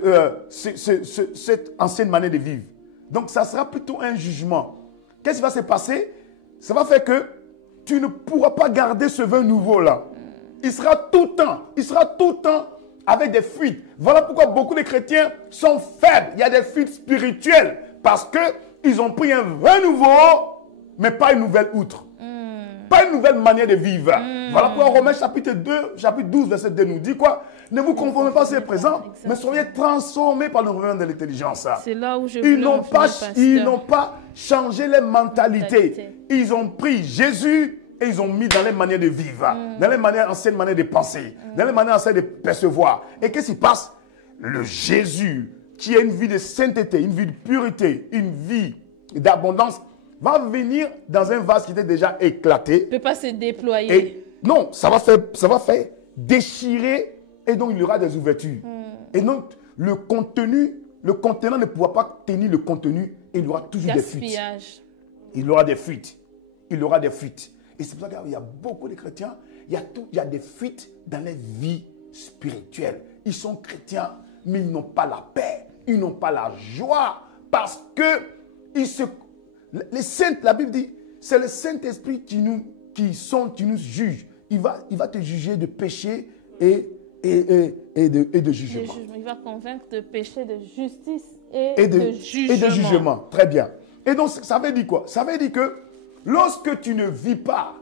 cette ancienne manière de vivre. Donc, ça sera plutôt un jugement. Qu'est-ce qui va se passer? Ça va faire que tu ne pourras pas garder ce vin nouveau-là. Il sera tout le temps avec des fuites. Voilà pourquoi beaucoup de chrétiens sont faibles. Il y a des fuites spirituelles parce qu'ils ont pris un vin nouveau, mais pas une nouvelle outre. Pas une nouvelle manière de vivre. Voilà pourquoi Romains chapitre 12, verset 2 nous dit quoi? Ne vous conformez pas à ce présent, mais soyez transformés par le revenu de l'intelligence. C'est là où ils n'ont pas changé les mentalités. Ils ont pris Jésus et ils ont mis dans les manières de vivre, dans les anciennes manières de penser, dans les manières anciennes de percevoir. Et qu'est-ce qui passe? Le Jésus, qui a une vie de sainteté, une vie de pureté, une vie d'abondance, va venir dans un vase qui était déjà éclaté. Il ne peut pas se déployer. Et non, ça va faire déchirer, et donc il y aura des ouvertures. Et donc le contenant ne pourra pas tenir le contenu, et il y aura toujours des fuites. Il y aura des fuites. Il y aura des fuites. Et c'est pour ça qu'il y a beaucoup de chrétiens, il y a des fuites dans leur vie spirituelle. Ils sont chrétiens, mais ils n'ont pas la paix, ils n'ont pas la joie, parce que les saints, la Bible dit, c'est le Saint-Esprit qui nous juge. Il va te juger de péché et de jugement. Il va convaincre de péché, de justice et de jugement. Et de jugement, très bien. Et donc, ça veut dire quoi? Ça veut dire que lorsque tu ne vis pas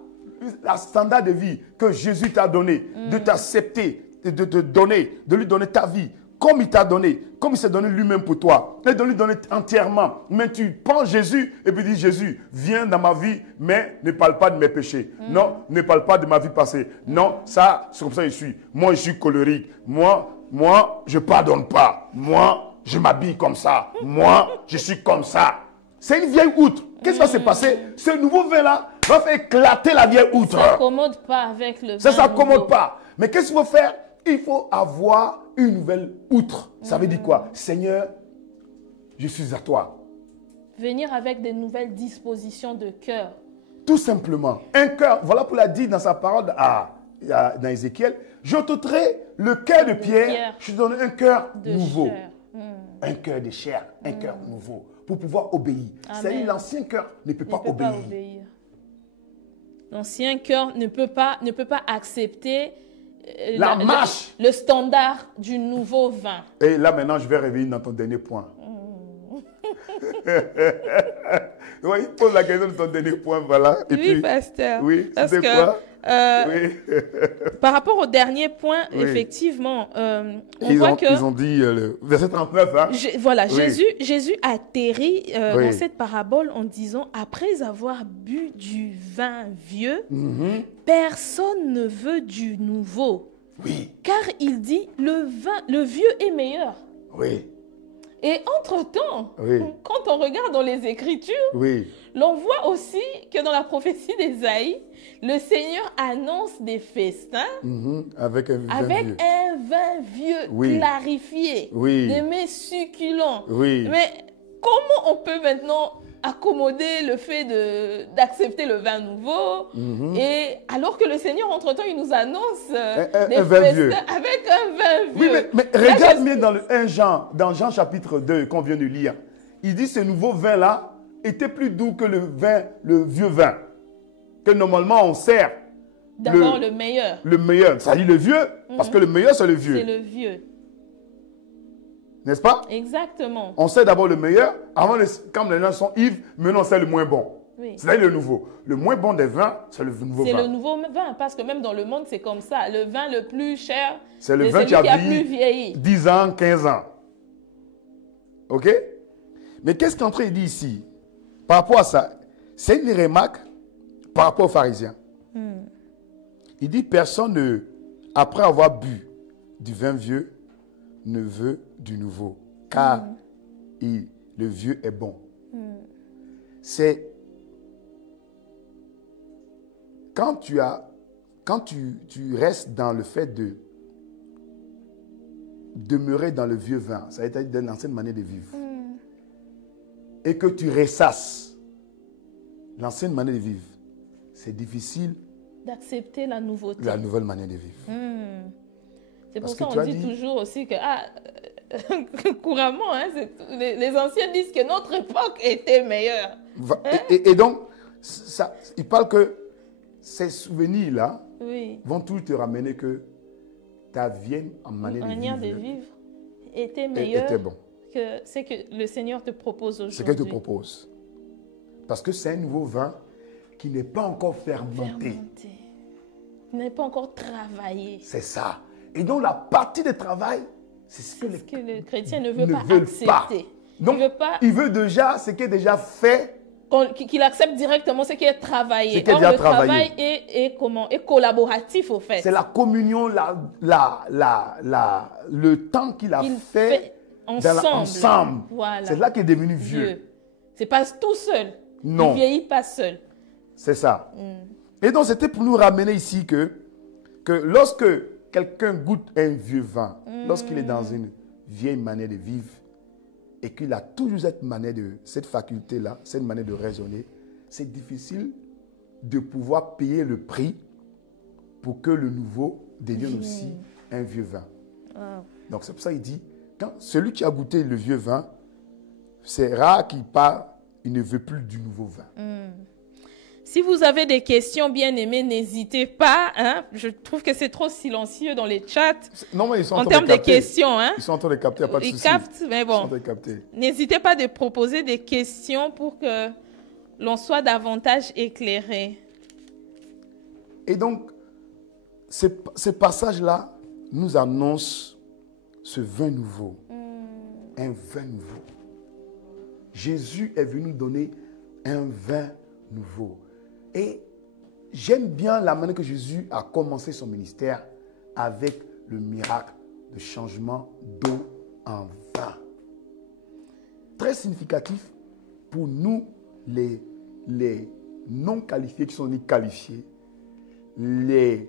la standard de vie que Jésus t'a donné, de t'accepter, de lui donner ta vie, comme il t'a donné, comme il s'est donné lui-même pour toi, et de lui donner entièrement. Mais tu prends Jésus et puis dis, Jésus, viens dans ma vie, mais ne parle pas de mes péchés. Non, ne parle pas de ma vie passée. Non, ça, c'est comme ça que je suis. Moi, je suis colérique. Moi, je ne pardonne pas. Moi, je m'habille comme ça. Moi, je suis comme ça. C'est une vieille outre. Qu'est-ce qui va se passer? Ce nouveau vin-là va faire éclater la vieille outre. Ça ne s'accommode pas avec le vin. Ça ne s'accommode pas. Mais qu'est-ce qu'il faut faire? Il faut avoir une nouvelle outre. Ça veut dire quoi? Seigneur, je suis à toi. Venir avec de nouvelles dispositions de cœur. Tout simplement. Un cœur. Voilà pour l'a dit dans sa parole dans Ézéchiel. Je t'ôterai le cœur de pierre. Je te donne un cœur nouveau. Un cœur de chair. Un cœur nouveau. Pour pouvoir obéir. C'est-à-dire l'ancien cœur ne peut pas obéir. L'ancien cœur ne peut pas accepter la marche. Le standard du nouveau vin. Et là maintenant, je vais revenir dans ton dernier point. Oui, pose la question de ton dernier point, voilà. Et oui, puis, pasteur. Oui, c'est quoi? Oui. Par rapport au dernier point, oui. Effectivement, ils ont dit le verset 39. Hein? Voilà, oui. Jésus atterrit dans cette parabole en disant, après avoir bu du vin vieux, personne ne veut du nouveau. Oui. Car il dit, le vieux est meilleur. Oui. Et entre-temps, quand on regarde dans les Écritures, l'on voit aussi que dans la prophétie d'Ésaïe, le Seigneur annonce des festins avec un vin vieux clarifié, des mets succulents. Mais comment on peut maintenant accommoder le fait d'accepter le vin nouveau et alors que le Seigneur, entre-temps, il nous annonce des festins avec un vin vieux. Oui, mais regarde bien dans Jean chapitre 2 qu'on vient de lire. Il dit ce nouveau vin-là était plus doux que le vieux vin. Que normalement on sert. D'abord le meilleur. Le meilleur, ça dit le vieux, parce que le meilleur c'est le vieux. C'est le vieux. N'est-ce pas? Exactement. On sait d'abord le meilleur, quand les gens sont ivres, maintenant on sait le moins bon. Oui. C'est-à-dire le nouveau. Le moins bon des vins, c'est le nouveau vin. C'est le nouveau vin, parce que même dans le monde, c'est comme ça. Le vin le plus cher, c'est le vin qui a plus vieilli. 10 ans, 15 ans. OK? Mais qu'est-ce qu'il est en train de dire ici? Par rapport à ça, c'est une remarque par rapport aux pharisiens. Il dit, personne, après avoir bu du vin vieux, ne veut du nouveau, car le vieux est bon. C'est quand tu restes dans le fait de demeurer dans le vieux vin, ça veut dire une ancienne manière de vivre, et que tu ressasses l'ancienne manière de vivre, c'est difficile d'accepter la nouveauté. La nouvelle manière de vivre. C'est pour ça qu'on dit toujours aussi que, couramment, hein, les anciens disent que notre époque était meilleure. Et donc, il parle que ces souvenirs-là vont toujours te ramener que ta vieille manière de vivre était meilleure était bon. Que ce que le Seigneur te propose aujourd'hui. Ce qu'il te propose. Parce que c'est un nouveau vin qui n'est pas encore fermenté. Il n'est pas encore travaillé. C'est ça. Et donc la partie de travail, c'est ce que le chrétien ne veut pas accepter. Donc, il veut déjà ce qui est déjà fait. Qu'il accepte directement ce qui est travaillé. Or, le travail est collaboratif au fait. C'est la communion, le temps qu'il a fait ensemble. Voilà. C'est là qu'il est devenu vieux. C'est pas tout seul. Non. Il ne vieillit pas seul. C'est ça. Et donc, c'était pour nous ramener ici que lorsque quelqu'un goûte un vieux vin, lorsqu'il est dans une vieille manière de vivre, et qu'il a toujours cette faculté-là, cette manière de raisonner, c'est difficile de pouvoir payer le prix pour que le nouveau devienne aussi un vieux vin. Donc, c'est pour ça qu'il dit, quand celui qui a goûté le vieux vin, c'est rare qu'il parle, il ne veut plus du nouveau vin. Si vous avez des questions, bien aimées, n'hésitez pas. Hein? Je trouve que c'est trop silencieux dans les chats. Non, mais ils sont en termes de questions. Hein? Ils sont en train de capter, il n'y a pas de souci. Ils captent, mais bon. N'hésitez pas de proposer des questions pour que l'on soit davantage éclairé. Et donc, ce passage-là nous annonce ce vin nouveau. Un vin nouveau. Jésus est venu donner un vin nouveau. Et j'aime bien la manière que Jésus a commencé son ministère avec le miracle de changement d'eau en vin. Très significatif pour nous, les non qualifiés qui sont ni qualifiés, les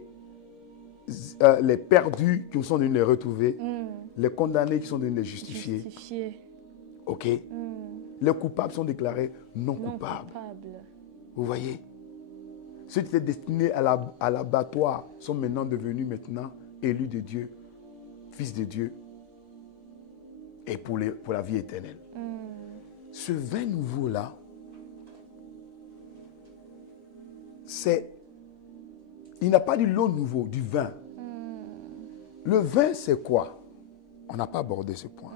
perdus qui sont venus les retrouver, les condamnés qui sont venus les justifier. OK? Les coupables sont déclarés non coupables. Vous voyez? Ceux qui étaient destinés à l'abattoir sont maintenant devenus élus de Dieu, fils de Dieu, et pour la vie éternelle. Ce vin nouveau-là, il n'a pas dit l'eau nouveau, du vin. Le vin, c'est quoi? On n'a pas abordé ce point.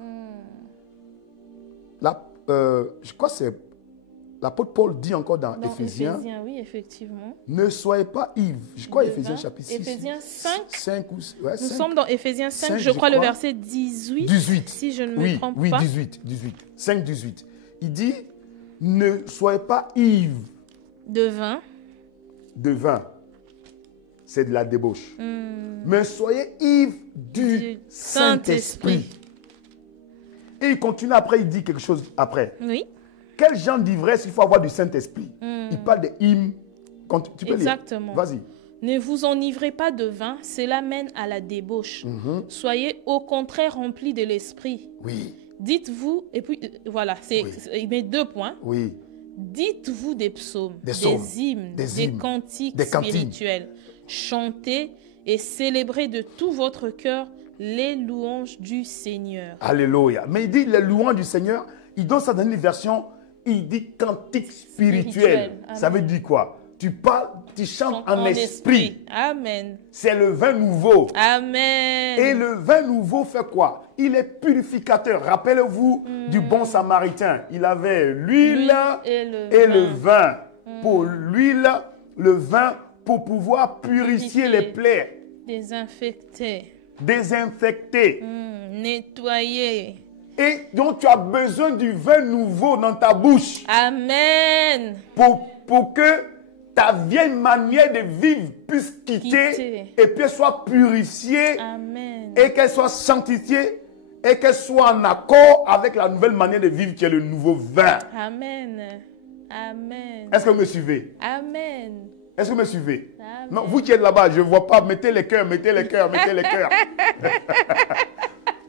Je crois que c'est l'apôtre Paul dit encore dans Éphésiens. Oui, effectivement. Ne soyez pas ivres. Je crois Éphésiens chapitre 6. Éphésiens 5. Nous sommes dans Éphésiens 5, je crois le verset 18. Si je ne me trompe pas. Oui, 18. 5, 18. Il dit, ne soyez pas ivres. De vin. De vin. C'est de la débauche. Mais soyez ivres du Saint-Esprit. Et il continue après, il dit quelque chose après. Oui. Quel genre d'ivresse il faut avoir du Saint-Esprit? Il parle de hymne. Tu peux Exactement. lire. Vas-y. Ne vous enivrez pas de vin, cela mène à la débauche. Soyez au contraire remplis de l'Esprit. Oui. Dites-vous, et puis voilà, il met 2 points. Oui. Dites-vous des psaumes, des hymnes, des cantiques spirituels. Chantez et célébrez de tout votre cœur les louanges du Seigneur. Alléluia. Mais il dit les louanges du Seigneur, il donne ça dans une version, il dit cantique spirituel. Ça veut dire quoi? Tu parles, tu chantes en esprit. Amen. C'est le vin nouveau. Amen. Et le vin nouveau fait quoi? Il est purificateur. Rappelez-vous du bon samaritain. Il avait l'huile et le vin. pour l'huile, le vin, pour pouvoir purifier les plaies. Désinfecter. Désinfecter. Nettoyer. Et donc tu as besoin du vin nouveau dans ta bouche. Amen. Pour que ta vieille manière de vivre puisse quitter. Et puis soit purifiée. Amen. Et qu'elle soit sanctifiée. Et qu'elle soit en accord avec la nouvelle manière de vivre qui est le nouveau vin. Amen. Amen. Est-ce que vous me suivez? Amen. Est-ce que vous me suivez? Amen. Non, vous qui êtes là-bas, je ne vois pas. Mettez les cœurs, mettez les cœurs, mettez les cœurs.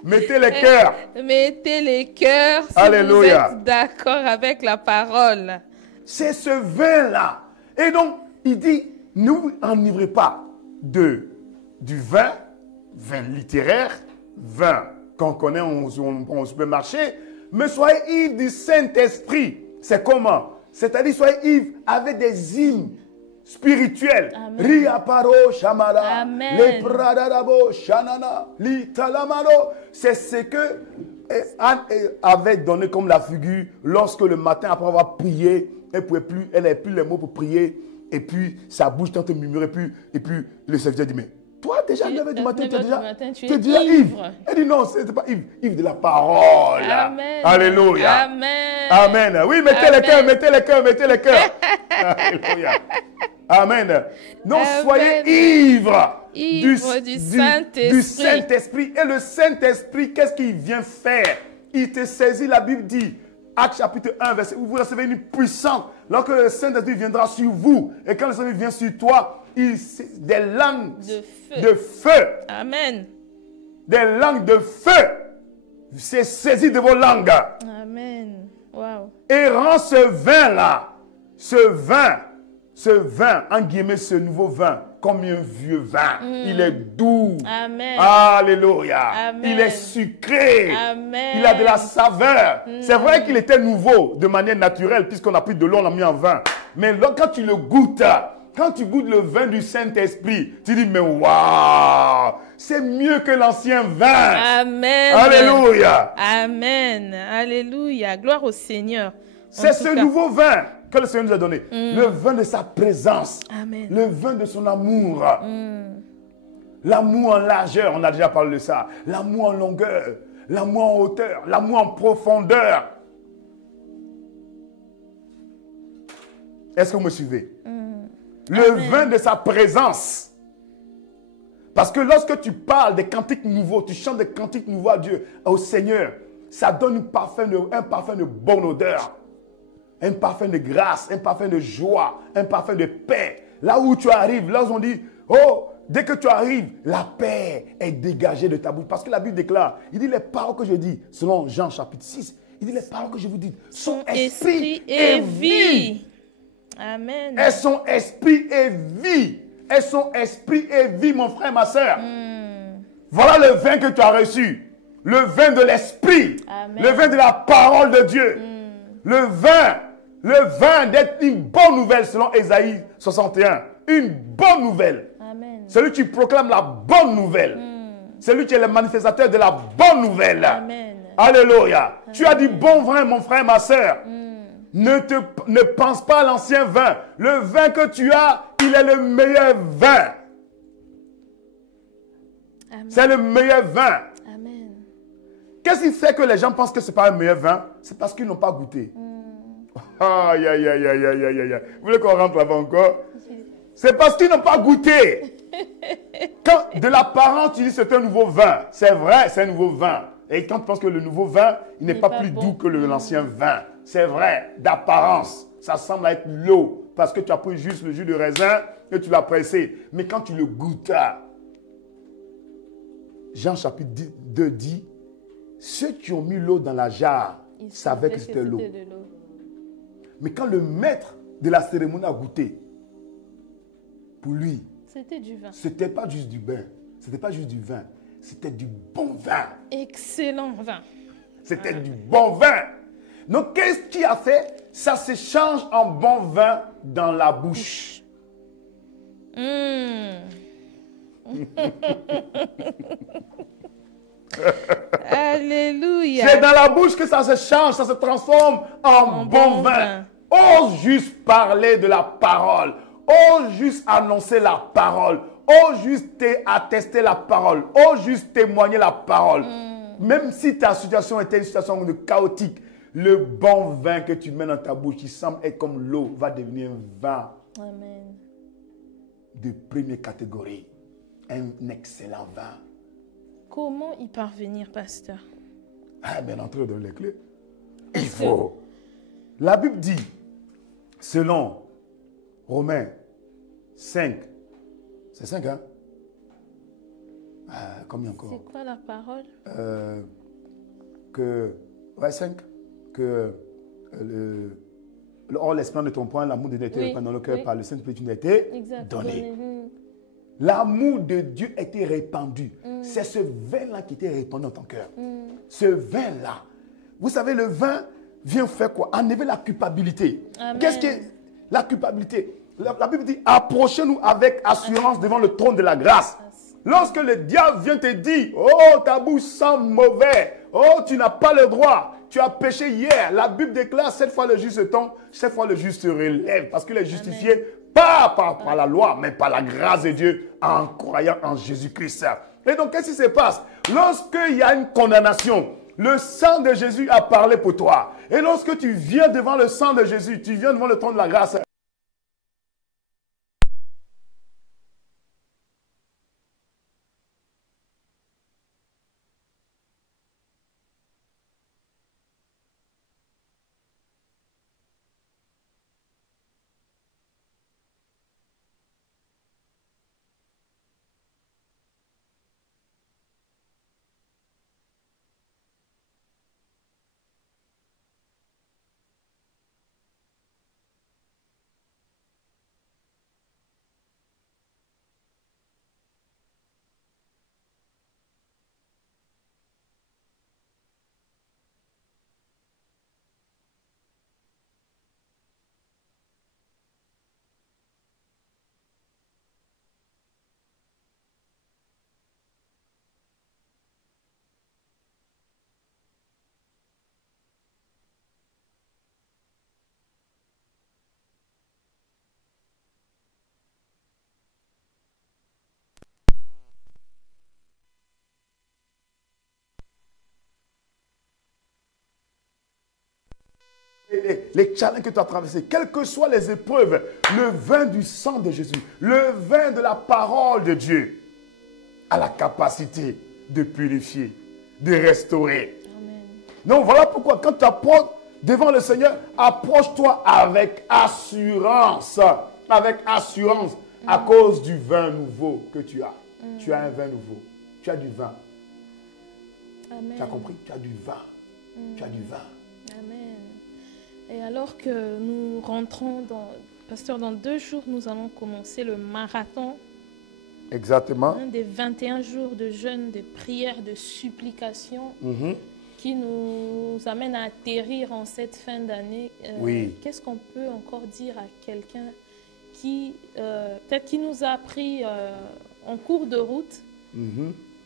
Mettez les cœurs. Mettez les cœurs si Alléluia. vous êtes d'accord avec la parole. C'est ce vin-là. Et donc, il dit, ne vous enivrez pas du vin littéraire, vin qu'on connaît au supermarché, mais soyez ivres du Saint-Esprit. C'est comment? C'est-à-dire, soyez ivres avec des hymnes spirituels. Riaparo Shamara, Amen. le Pradadabo Shanana, l'Italamaro. C'est ce que Anne avait donné comme la figure lorsque le matin, après avoir prié, elle n'avait plus les mots pour prier. Et puis, sa bouche tente de murmurer. Et puis, le serviteur dit, mais toi, déjà, 9h du matin, tu es déjà ivre. Elle dit, non, ce n'est pas ivre. Ivre de la parole. Amen. Alléluia. Amen. Amen. Oui, mettez les cœurs, mettez les cœurs, mettez les cœurs. Alléluia. Amen. Non, Amen. Soyez ivres du Saint-Esprit. Et le Saint-Esprit, qu'est-ce qu'il vient faire? Il te saisit, la Bible dit, Actes chapitre 1, verset, où vous recevez une puissance. Lorsque le Saint-Esprit viendra sur vous, et quand le Saint-Esprit vient sur toi, des langues de feu. Amen. Des langues de feu. C'est saisi de vos langues. Amen. Wow. Et rend ce vin-là, ce vin, en guillemets, ce nouveau vin, comme un vieux vin. Il est doux. Amen. Alléluia. Amen. Il est sucré. Amen. Il a de la saveur. C'est vrai qu'il était nouveau de manière naturelle, puisqu'on a pris de l'eau, on l'a mis en vin. Mais là, quand tu le goûtes, quand tu goûtes le vin du Saint-Esprit, tu dis, mais waouh, c'est mieux que l'ancien vin. Amen. Alléluia. Amen. Alléluia. Gloire au Seigneur. C'est ce nouveau vin que le Seigneur nous a donné. Le vin de sa présence. Amen. Le vin de son amour. L'amour en largeur, on a déjà parlé de ça. L'amour en longueur. L'amour en hauteur. L'amour en profondeur. Est-ce que vous me suivez? Le vin de sa présence. Parce que lorsque tu parles des cantiques nouveaux, tu chantes des cantiques nouveaux à Dieu, au Seigneur, ça donne un parfum de bonne odeur. Un parfum de grâce, un parfum de joie, un parfum de paix. Là où tu arrives, là où on dit, oh, dès que tu arrives, la paix est dégagée de ta bouche. Parce que la Bible déclare, il dit les paroles que je dis, selon Jean chapitre 6, il dit les paroles que je vous dis sont esprit et vie. Amen. Elles sont esprit et vie. Elles sont esprit et vie, mon frère, ma soeur. Voilà le vin que tu as reçu. Le vin de l'esprit. Le vin de la parole de Dieu. Le vin d'être une bonne nouvelle selon Ésaïe 61. Une bonne nouvelle. Amen. Celui qui proclame la bonne nouvelle. Celui qui est le manifestateur de la bonne nouvelle. Amen. Alléluia. Amen. Tu as du bon vin, mon frère, ma soeur. Ne pense pas à l'ancien vin. Le vin que tu as, il est le meilleur vin. C'est le meilleur vin. Amen. Qu'est-ce qui fait que les gens pensent que ce n'est pas un meilleur vin? C'est parce qu'ils n'ont pas goûté. Aïe, aïe, aïe, aïe, aïe, aïe, aïe. Vous voulez qu'on rentre là-bas encore? C'est parce qu'ils n'ont pas goûté. Quand de l'apparence, tu dis c'est un nouveau vin. C'est vrai, c'est un nouveau vin. Et quand tu penses que le nouveau vin, il n'est pas plus doux que l'ancien vin. C'est vrai, d'apparence. Ça semble être l'eau. Parce que tu as pris juste le jus de raisin et tu l'as pressé. Mais quand tu le goûtes, Jean chapitre 2 dit, ceux qui ont mis l'eau dans la jarre savaient que c'était l'eau. Mais quand le maître de la cérémonie a goûté, pour lui, c'était du vin. C'était pas juste du vin. C'était pas juste du vin. C'était du bon vin. Excellent vin. C'était du bon vin. Donc, qu'est-ce qui a fait? Ça se change en bon vin dans la bouche. Alléluia. C'est dans la bouche que ça se change, ça se transforme en bon vin. Ose juste parler de la parole. Ose juste annoncer la parole. Ose juste attester la parole. Ose juste témoigner la parole. Même si ta situation était une situation de chaotique, le bon vin que tu mets dans ta bouche, qui semble être comme l'eau, va devenir un vin Amen. de première catégorie. Un excellent vin. Comment y parvenir, pasteur? Ah, bien entré dans les clés. Il faut. La Bible dit, selon Romains 5, c'est 5, hein? Combien encore? C'est quoi la parole? Ouais, 5. Que or l'esprit de ton point, l'amour de Dieu était dans le cœur par le Saint-Esprit tu été donné. L'amour de Dieu était répandu. C'est ce vin-là qui était répandu dans ton cœur. Ce vin-là. Vous savez, le vin vient faire quoi? Enlever la culpabilité. Qu'est-ce que la culpabilité? La Bible dit, approchez-nous avec assurance devant le trône de la grâce. Lorsque le diable vient te dire, oh, ta bouche sent mauvais, oh, tu n'as pas le droit, tu as péché hier. La Bible déclare, cette fois le juste tombe, cette fois le juste se relève, parce qu'il est justifié, pas par la loi, mais par la grâce de Dieu, en croyant en Jésus-Christ. Et donc, qu'est-ce qui se passe? Lorsqu'il y a une condamnation, le sang de Jésus a parlé pour toi. Et lorsque tu viens devant le sang de Jésus, tu viens devant le trône de la grâce, les challenges que tu as traversés, quelles que soient les épreuves, le vin du sang de Jésus, le vin de la parole de Dieu a la capacité de purifier, de restaurer. Amen. Donc voilà pourquoi quand tu approches devant le Seigneur, approche-toi avec assurance. Avec assurance à cause du vin nouveau que tu as. Tu as un vin nouveau. Tu as du vin. Amen. Tu as compris? Tu as du vin. Tu as du vin. Amen. Et alors que nous rentrons pasteur, dans 2 jours, nous allons commencer le marathon. Exactement. Des 21 jours de jeûne, de prière, de supplication qui nous amène à atterrir en cette fin d'année. Oui. Qu'est-ce qu'on peut encore dire à quelqu'un qui, peut-être qui nous a appris en cours de route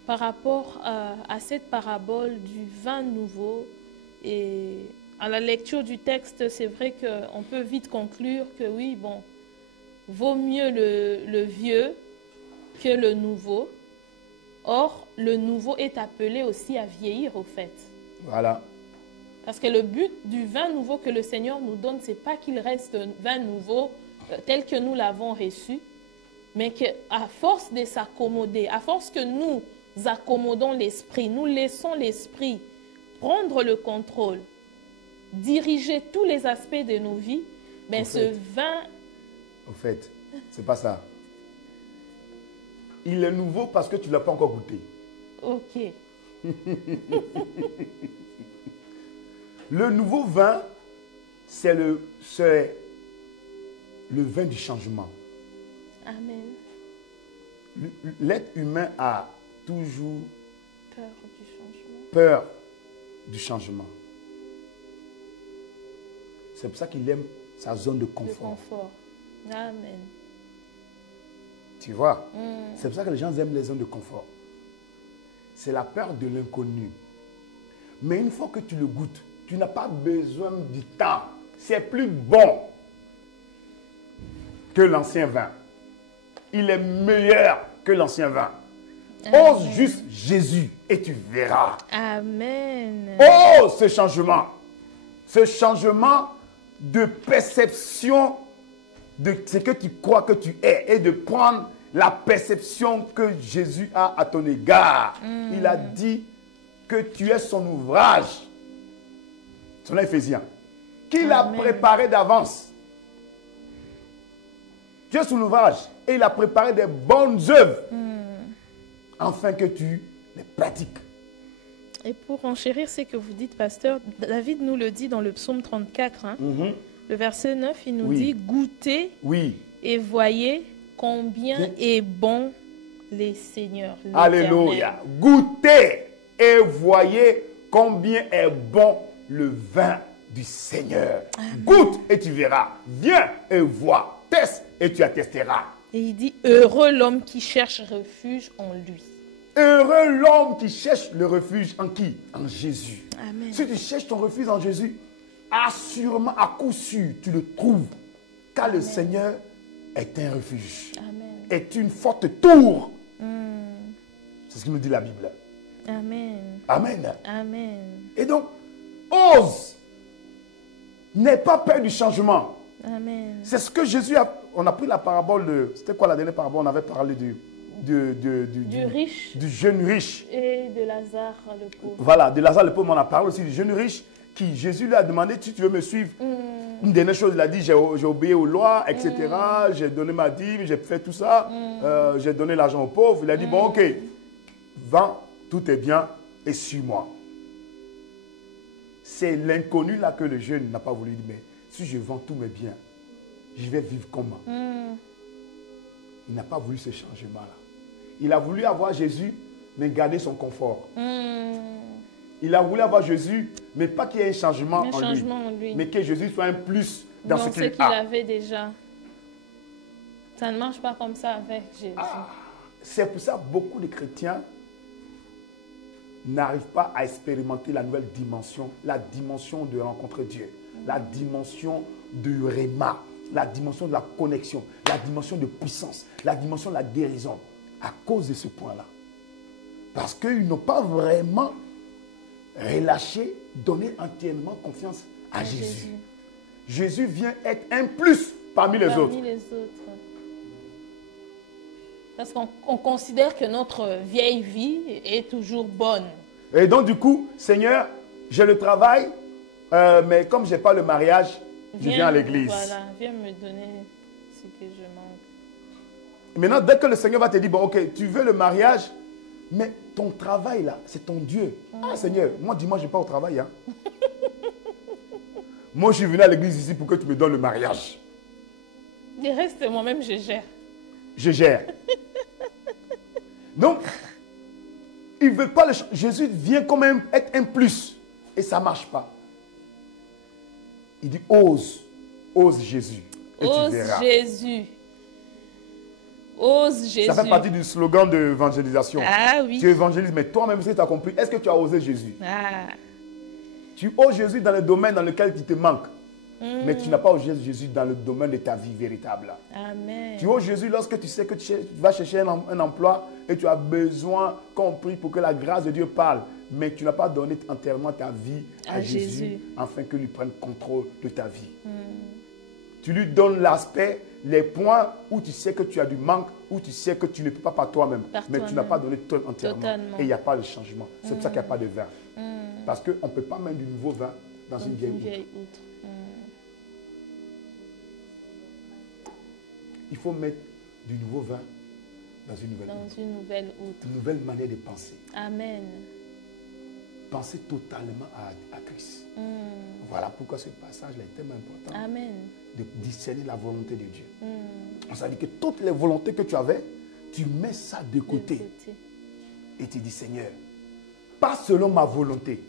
par rapport à cette parabole du vin nouveau? Et à la lecture du texte, c'est vrai qu'on peut vite conclure que oui, bon, vaut mieux le vieux que le nouveau. Or, le nouveau est appelé aussi à vieillir, au fait. Voilà. Parce que le but du vin nouveau que le Seigneur nous donne, ce n'est pas qu'il reste un vin nouveau tel que nous l'avons reçu, mais qu'à force de s'accommoder, à force que nous accommodons l'esprit, nous laissons l'esprit prendre le contrôle, diriger tous les aspects de nos vies, ben ce vin... Au fait, c'est pas ça. Il est nouveau parce que tu ne l'as pas encore goûté. Ok. Le nouveau vin, c'est le vin du changement. Amen. L'être humain a toujours peur du changement. C'est pour ça qu'il aime sa zone de confort. Amen. Tu vois? C'est pour ça que les gens aiment les zones de confort. C'est la peur de l'inconnu. Mais une fois que tu le goûtes, tu n'as pas besoin du temps. c'est plus bon que l'ancien vin. Il est meilleur que l'ancien vin. Ose juste Jésus et tu verras. Amen. Oh, ce changement de perception de ce que tu crois que tu es et de prendre la perception que Jésus a à ton égard. Il a dit que tu es son ouvrage, selon Éphésiens, qu'il a préparé d'avance. Tu es son ouvrage et il a préparé des bonnes œuvres afin que tu les pratiques. Et pour enchérir ce que vous dites, pasteur, David nous le dit dans le psaume 34, le verset 9, il nous dit « Goûtez et voyez combien est bon les seigneurs. » Alléluia. Goûtez et voyez combien est bon le vin du Seigneur. Amen. Goûte et tu verras. Viens et vois. Teste et tu attesteras. Et il dit, heureux l'homme qui cherche refuge en lui. Heureux l'homme qui cherche le refuge en qui? En Jésus. Amen. Si tu cherches ton refuge en Jésus, assurément, à coup sûr, tu le trouves. Car Amen. Le Seigneur est un refuge. Amen. Est une forte tour. C'est ce que nous dit la Bible. Amen. Amen. Amen. Et donc, ose. N'aie pas peur du changement. Amen. C'est ce que Jésus a... On a pris la parabole de... C'était quoi la dernière parabole? On avait parlé du riche. Du jeune riche. Et de Lazare le pauvre. Voilà, de Lazare le pauvre, on a parlé aussi du jeune riche qui, Jésus lui a demandé, si tu veux me suivre. Une dernière chose, il a dit, j'ai obéi aux lois, etc. J'ai donné ma dîme, j'ai fait tout ça. J'ai donné l'argent aux pauvres. Il a dit, bon, ok, vends tous tes biens et suis-moi. C'est l'inconnu là que le jeune n'a pas voulu dire, mais si je vends tous mes biens, je vais vivre comment? Il n'a pas voulu ce changement-là. Il a voulu avoir Jésus, mais garder son confort. Il a voulu avoir Jésus, mais pas qu'il y ait un changement, en lui, mais que Jésus soit un plus dans ce qu'il avait déjà. Ça ne marche pas comme ça avec Jésus. C'est pour ça que beaucoup de chrétiens n'arrivent pas à expérimenter la nouvelle dimension, la dimension de rencontrer Dieu, la dimension du réma, la dimension de la connexion, la dimension de puissance, la dimension de la guérison, à cause de ce point-là. Parce qu'ils n'ont pas vraiment relâché, donné entièrement confiance à Jésus. Jésus vient être un plus parmi les autres. Parce qu'on considère que notre vieille vie est toujours bonne. Et donc du coup, Seigneur, j'ai le travail, mais comme je n'ai pas le mariage, je viens à l'église. Voilà, viens me donner ce que je manque. Maintenant, dès que le Seigneur va te dire, bon, ok, tu veux le mariage, mais ton travail là, c'est ton Dieu. Ah Seigneur, moi dimanche, je n'ai pas au travail. Hein. Moi, je suis venu à l'église ici pour que tu me donnes le mariage. Le reste, moi-même, je gère. Je gère. Donc, il veut pas Jésus vient quand même être un plus. Et ça ne marche pas. Il dit, ose Jésus. Et tu verras. Jésus. Ose Jésus. Ça fait partie du slogan de l'évangélisation. Ah oui. Tu évangélises, mais toi-même, si tu as compris, est-ce que tu as osé Jésus? Tu oses Jésus dans le domaine dans lequel il te manque. Mais tu n'as pas osé Jésus dans le domaine de ta vie véritable. Amen. Tu oses Jésus lorsque tu sais que tu vas chercher un emploi et tu as besoin qu'on prie pour que la grâce de Dieu parle. Mais tu n'as pas donné entièrement ta vie à Jésus afin qu'il lui prenne contrôle de ta vie. Tu lui donnes l'aspect, les points où tu sais que tu as du manque, où tu sais que tu ne peux pas par toi-même. Mais tu n'as pas donné tout entièrement. Totalement. Et il n'y a pas de changement. C'est pour ça qu'il n'y a pas de vin. Parce qu'on ne peut pas mettre du nouveau vin dans une vieille outre. Il faut mettre du nouveau vin dans une nouvelle outre. Une nouvelle manière de penser. Amen. Penser totalement à Christ. Voilà pourquoi ce passage-là est tellement important. Amen. De discerner la volonté de Dieu. Ça veut dire que toutes les volontés que tu avais, tu mets ça de côté. Et tu dis, Seigneur, pas selon ma volonté,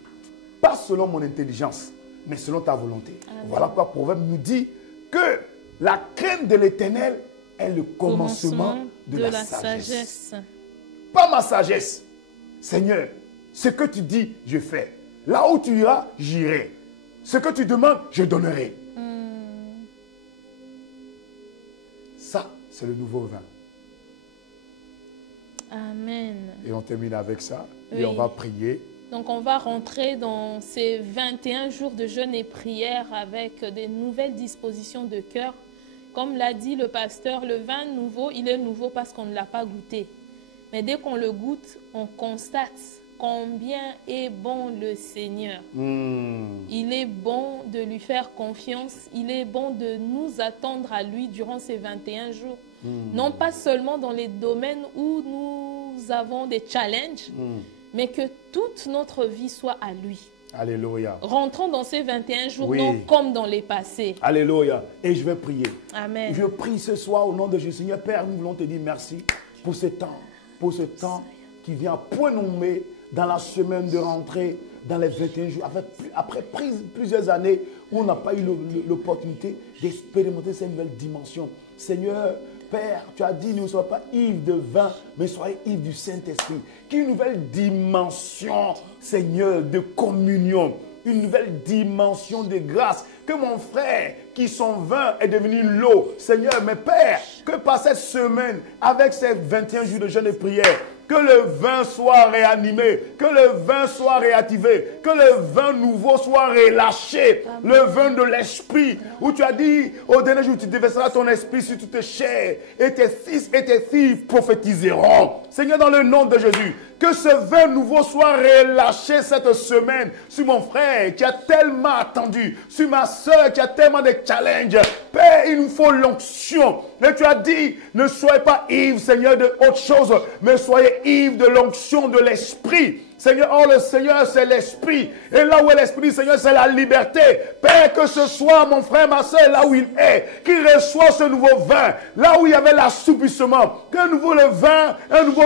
pas selon mon intelligence, mais selon ta volonté. Amen. Voilà pourquoi Proverbe nous dit que la crainte de l'Éternel est le commencement de la sagesse. Pas ma sagesse. Seigneur, ce que tu dis, je fais. Là où tu iras, j'irai. Ce que tu demandes, je donnerai. c'est le nouveau vin. Amen. Et on termine avec ça. Oui. Et on va prier. Donc on va rentrer dans ces 21 jours de jeûne et prière avec des nouvelles dispositions de cœur. Comme l'a dit le pasteur, le vin nouveau, il est nouveau parce qu'on ne l'a pas goûté. Mais dès qu'on le goûte, on constate combien est bon le Seigneur. Il est bon de lui faire confiance. Il est bon de nous attendre à lui durant ces 21 jours. Non pas seulement dans les domaines où nous avons des challenges, mais que toute notre vie soit à lui. Alléluia. Rentrons dans ces 21 jours, Oui. non comme dans les passés. Alléluia. Et je vais prier. Amen. Je prie ce soir au nom de Jésus. Seigneur Père, nous voulons te dire merci pour ce temps qui vient à point nommé dans la semaine de rentrée, dans les 21 jours, après plusieurs années où on n'a pas eu l'opportunité d'expérimenter cette nouvelle dimension. Seigneur, Père, tu as dit, ne soyez pas ivres de vin, mais soyez ivres du Saint-Esprit. Qu'une nouvelle dimension, Seigneur, de communion, une nouvelle dimension de grâce. Que mon frère, qui son vin est devenu l'eau, Seigneur, mais Père, que par cette semaine, avec ces 21 jours de jeûne et prière, que le vin soit réanimé, que le vin soit réactivé, que le vin nouveau soit relâché, le vin de l'esprit, où tu as dit, au dernier jour, tu déverseras ton esprit sur toutes tes chairs, et tes fils et tes filles prophétiseront. Seigneur, dans le nom de Jésus, que ce vin nouveau soit relâché cette semaine sur mon frère qui a tellement attendu, sur ma soeur qui a tellement de challenges. Père, il nous faut l'onction. Et tu as dit, ne soyez pas ivres, Seigneur, de autre chose, mais soyez ivres de l'onction de l'esprit. Seigneur, oh le Seigneur, c'est l'esprit. Et là où est l'esprit, Seigneur, c'est la liberté. Père, que ce soit mon frère, ma soeur, là où il est, qu'il reçoit ce nouveau vin, là où il y avait l'assouplissement, qu'un nouveau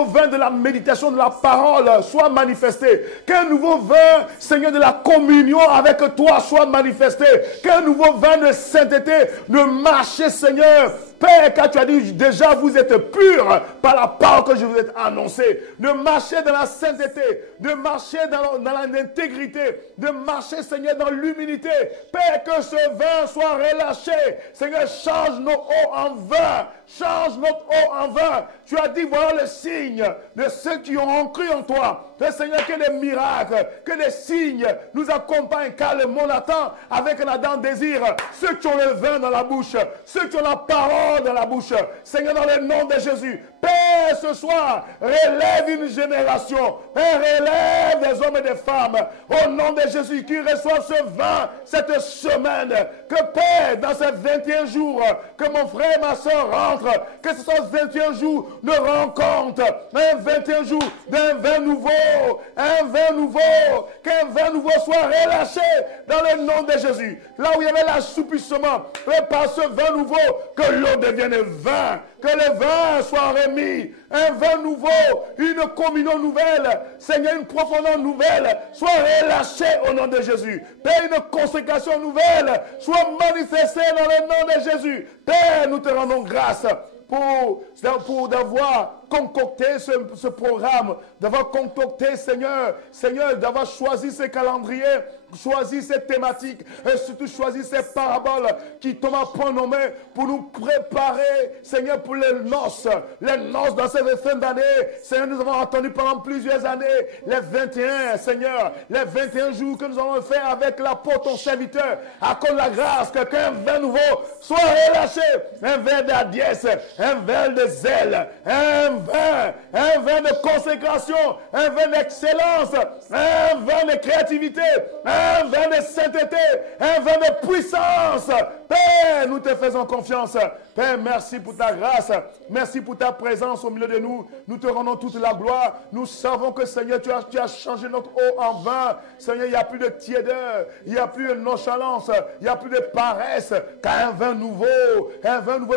vin de la méditation, de la parole soit manifesté. Qu'un nouveau vin, Seigneur, de la communion avec toi soit manifesté. Qu'un nouveau vin de sainteté, de marcher, Seigneur, Père, car tu as dit déjà vous êtes purs par la parole que je vous ai annoncée. De marcher dans la sainteté, de marcher dans l'intégrité, de marcher, Seigneur, dans l'humilité. Père, que ce vin soit relâché. Seigneur, change nos eaux en vin. Change notre eau en vin. Tu as dit, voilà le signe de ceux qui ont cru en toi. Seigneur, que des miracles, que des signes nous accompagnent, car le monde attend avec un ardent désir. Ceux qui ont le vin dans la bouche, ceux qui ont la parole dans la bouche. Seigneur, dans le nom de Jésus, Père, ce soir, relève une génération. Père, relève des hommes et des femmes. Au nom de Jésus, qui reçoivent ce vin cette semaine. Que Père, dans ces 21 jours, que mon frère et ma soeur rentrent. Que ce soit 21 jours de rencontre. Un 21 jours d'un vin nouveau. Un vin nouveau. Qu'un vin nouveau soit relâché dans le nom de Jésus. Là où il y avait l'assouplissement, par ce vin nouveau, que l'eau devienne vin. Que le vin soit remis, un vin nouveau, une communion nouvelle, Seigneur, une profondeur nouvelle, soit relâchée au nom de Jésus. Père, une consécration nouvelle, soit manifestée dans le nom de Jésus. Père, nous te rendons grâce pour d'avoir concocté ce programme, d'avoir concocté, Seigneur, d'avoir choisi ce calendrier, choisi cette thématique et surtout choisi ces paraboles qui t'ont à point nommé pour nous préparer, Seigneur, pour les noces dans cette fin d'année. Seigneur, nous avons entendu pendant plusieurs années les 21, Seigneur, les 21 jours que nous avons fait avec l'apôtre, ton serviteur, à cause de la grâce, qu'un vin nouveau soit relâché, un vin d'adiès, un vin de zèle, un vin de consécration, un vin d'excellence, un vin de créativité, un vin de sainteté, un vin de puissance. Père, nous te faisons confiance. Père, merci pour ta grâce. Merci pour ta présence au milieu de nous. Nous te rendons toute la gloire. Nous savons que, Seigneur, tu as changé notre eau en vin. Seigneur, il n'y a plus de tiédeur, il n'y a plus de nonchalance, il n'y a plus de paresse, car un vin nouveau,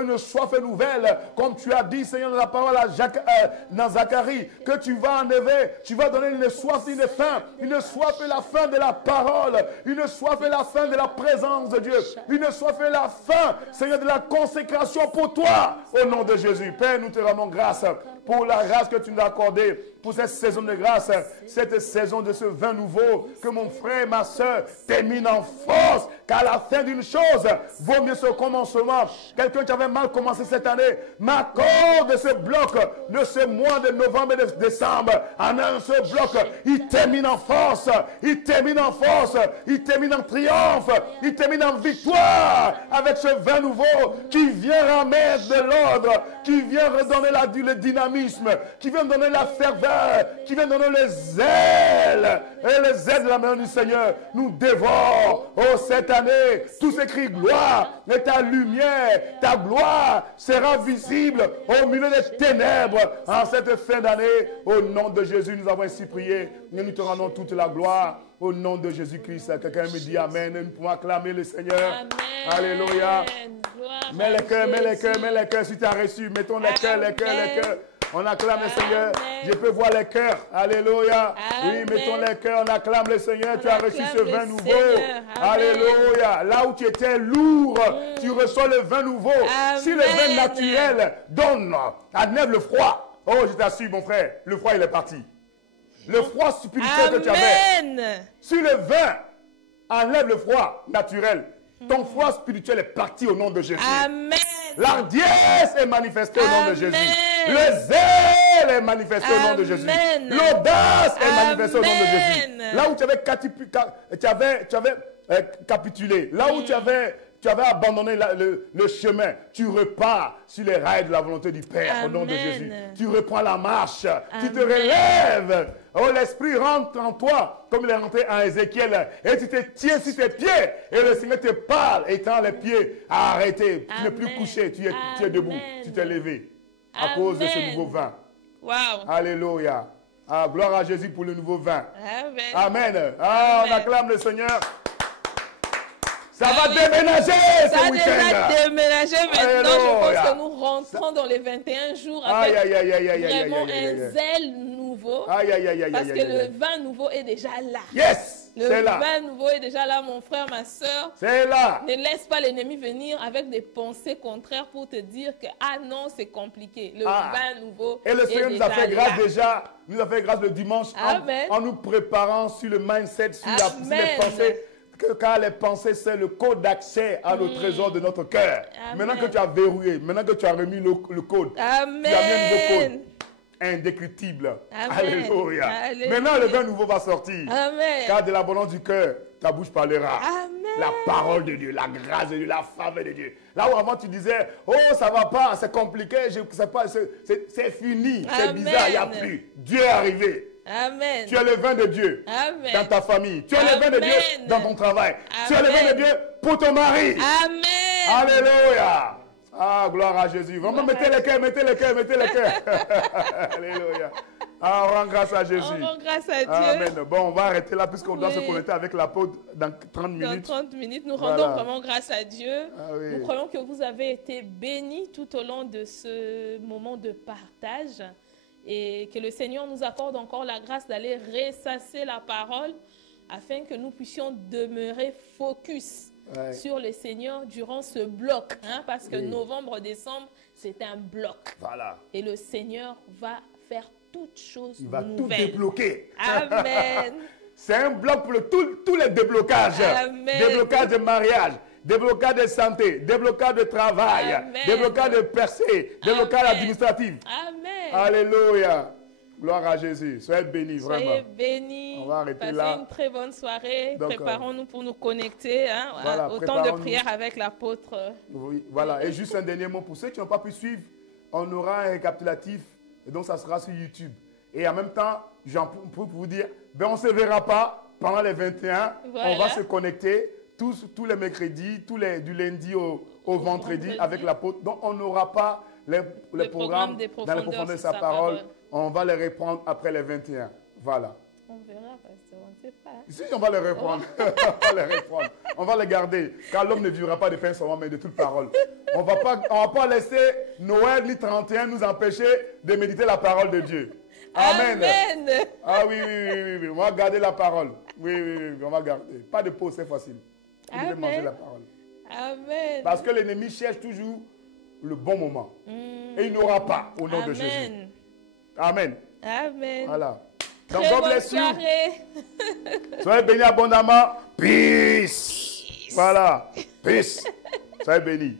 une soif nouvelle. Comme tu as dit, Seigneur, dans la parole dans Zacharie, que tu vas enlever, tu vas donner une soif, une faim et la faim de la parole, une soif et la faim de la présence de Dieu, une soif et la faim, Seigneur, de la consécration pour toi, au nom de Jésus. Père, nous te rendons grâce pour la grâce que tu nous as accordée, pour cette saison de grâce, cette saison de ce vin nouveau, que mon frère et ma soeur terminent en force, qu'à la fin d'une chose, vaut mieux ce commencement. Quelqu'un qui avait mal commencé cette année, m'accorde ce bloc de ce mois de novembre et de décembre, en un seul bloc, il termine en force, il termine en force, il termine en triomphe, il termine en victoire, avec ce vin nouveau qui vient remettre de l'ordre, qui vient redonner le dynamisme, qui vient donner la ferveur, qui vient donner les ailes, et les ailes de la main du Seigneur nous dévorent. Oh, cette année, tout s'écrit gloire, et ta lumière, ta gloire sera visible au milieu des ténèbres en cette fin d'année. Au nom de Jésus, nous avons ainsi prié, et nous te rendons toute la gloire. Au nom de Jésus-Christ, quelqu'un me dit Amen. Nous pouvons acclamer le Seigneur. Amen. Alléluia. Mets les cœurs, mets les cœurs, mets les cœurs. Si tu as reçu, mettons les cœurs, les cœurs, les cœurs. On acclame le Seigneur. Je peux voir les cœurs. Alléluia. Oui, mettons les cœurs. On acclame le Seigneur. Tu as reçu ce vin nouveau. Alléluia. Là où tu étais lourd, tu reçois le vin nouveau. Si le vin naturel donne, enlève le froid. Oh, je t'assure, mon frère, le froid, il est parti. Le froid spirituel que tu avais. Si le vin enlève le froid naturel, ton froid spirituel est parti au nom de Jésus. Amen. L'ardiesse est manifestée au nom de Jésus. Le zèle est manifesté au nom de Jésus. L'audace est manifestée au nom de Jésus. Là où tu avais capitulé, là où tu avais abandonné le chemin, tu repars sur les rails de la volonté du Père au nom de Jésus. Tu reprends la marche, tu te relèves. Oh, l'Esprit rentre en toi comme il est rentré en Ézéchiel et tu te tiens sur tes pieds et le Seigneur te parle étant les pieds arrêtés. Tu n'es plus couché, tu es debout, tu t'es levé à cause de ce nouveau vin. Wow. Alléluia. Ah, gloire à Jésus pour le nouveau vin. Amen. Ah, on acclame le Seigneur. Ça va déménager ce week-end. Ça va déménager maintenant. Alléluia. Je pense que nous rentrons dans les 21 jours avec vraiment un zèle nouveau. Parce que le vin nouveau est déjà là. Yes, le vin nouveau est déjà là, mon frère, ma soeur. C'est là. Ne laisse pas l'ennemi venir avec des pensées contraires pour te dire que ah non, c'est compliqué. Le vin nouveau. Et le Seigneur nous a fait grâce déjà. Nous a fait grâce le dimanche en nous préparant sur le mindset, sur les pensées. Car les pensées, c'est le code d'accès à nos trésors de notre cœur. Maintenant que tu as verrouillé, maintenant que tu as remis le code, tu as mis un nouveau code indécryptible. Alléluia. Maintenant, le vin nouveau va sortir. Amen. Car de l'abondance du cœur, ta bouche parlera. Amen. La parole de Dieu, la grâce de Dieu, la faveur de Dieu. Là où avant tu disais, oh ça va pas, c'est compliqué, c'est fini, c'est bizarre, il n'y a plus. Dieu est arrivé. Amen. Tu as le vin de Dieu dans ta famille. Tu as le vin de Dieu dans ton travail. Tu as le vin de Dieu pour ton mari. Amen. Alléluia. Ah, gloire à Jésus. Vraiment, mettez les cœurs, mettez les cœurs, mettez les cœurs. Alléluia. Ah, on rend grâce à Jésus. On rend grâce à Dieu. Amen. Bon, on va arrêter là puisqu'on doit se connecter avec l'apôtre dans 30 minutes. Dans 30 minutes, nous rendons vraiment grâce à Dieu. Nous croyons que vous avez été bénis tout au long de ce moment de partage. Et que le Seigneur nous accorde encore la grâce d'aller ressasser la parole afin que nous puissions demeurer focus sur le Seigneur durant ce bloc. Parce que novembre-décembre, c'est un bloc. Voilà. Et le Seigneur va faire toutes choses nouvelles. Il va tout débloquer. Amen. C'est un bloc pour tous les déblocages. Amen. Déblocage de mariage. Déblocage de santé, déblocage de travail, déblocage de percée, déblocage administratif. Amen. Alléluia. Gloire à Jésus. Soyez bénis, vraiment. Soyez bénis. On va arrêter là. Passez une très bonne soirée. Préparons-nous pour nous connecter au temps de prière avec l'apôtre. Oui, voilà. Et juste un dernier mot pour ceux qui n'ont pas pu suivre. On aura un récapitulatif. Et donc, ça sera sur YouTube. Et en même temps, pour vous dire, on ne se verra pas pendant les 21. Voilà. On va se connecter. Tous les mercredis, du lundi au vendredi avec l'apôtre. Donc, on n'aura pas les programmes dans les profondeurs de sa parole. On va les reprendre après les 21. Voilà. On verra, pasteur, on ne sait pas. Si, on va les reprendre. On va les reprendre. On va les garder. Car l'homme ne vivra pas de pain seulement, mais de toute parole. On ne va pas laisser Noël ni 31 nous empêcher de méditer la parole de Dieu. Amen. Amen. Ah oui. On va garder la parole. Oui, on va garder. Pas de pause, c'est facile. Vous devez manger la parole. Amen. Parce que l'ennemi cherche toujours le bon moment. Et il n'aura pas au nom de Jésus. Amen. Amen. Voilà. Donc, Très God bonne bless you. soirée. Soyez bénis abondamment. Peace. Voilà. Peace. Soyez bénis.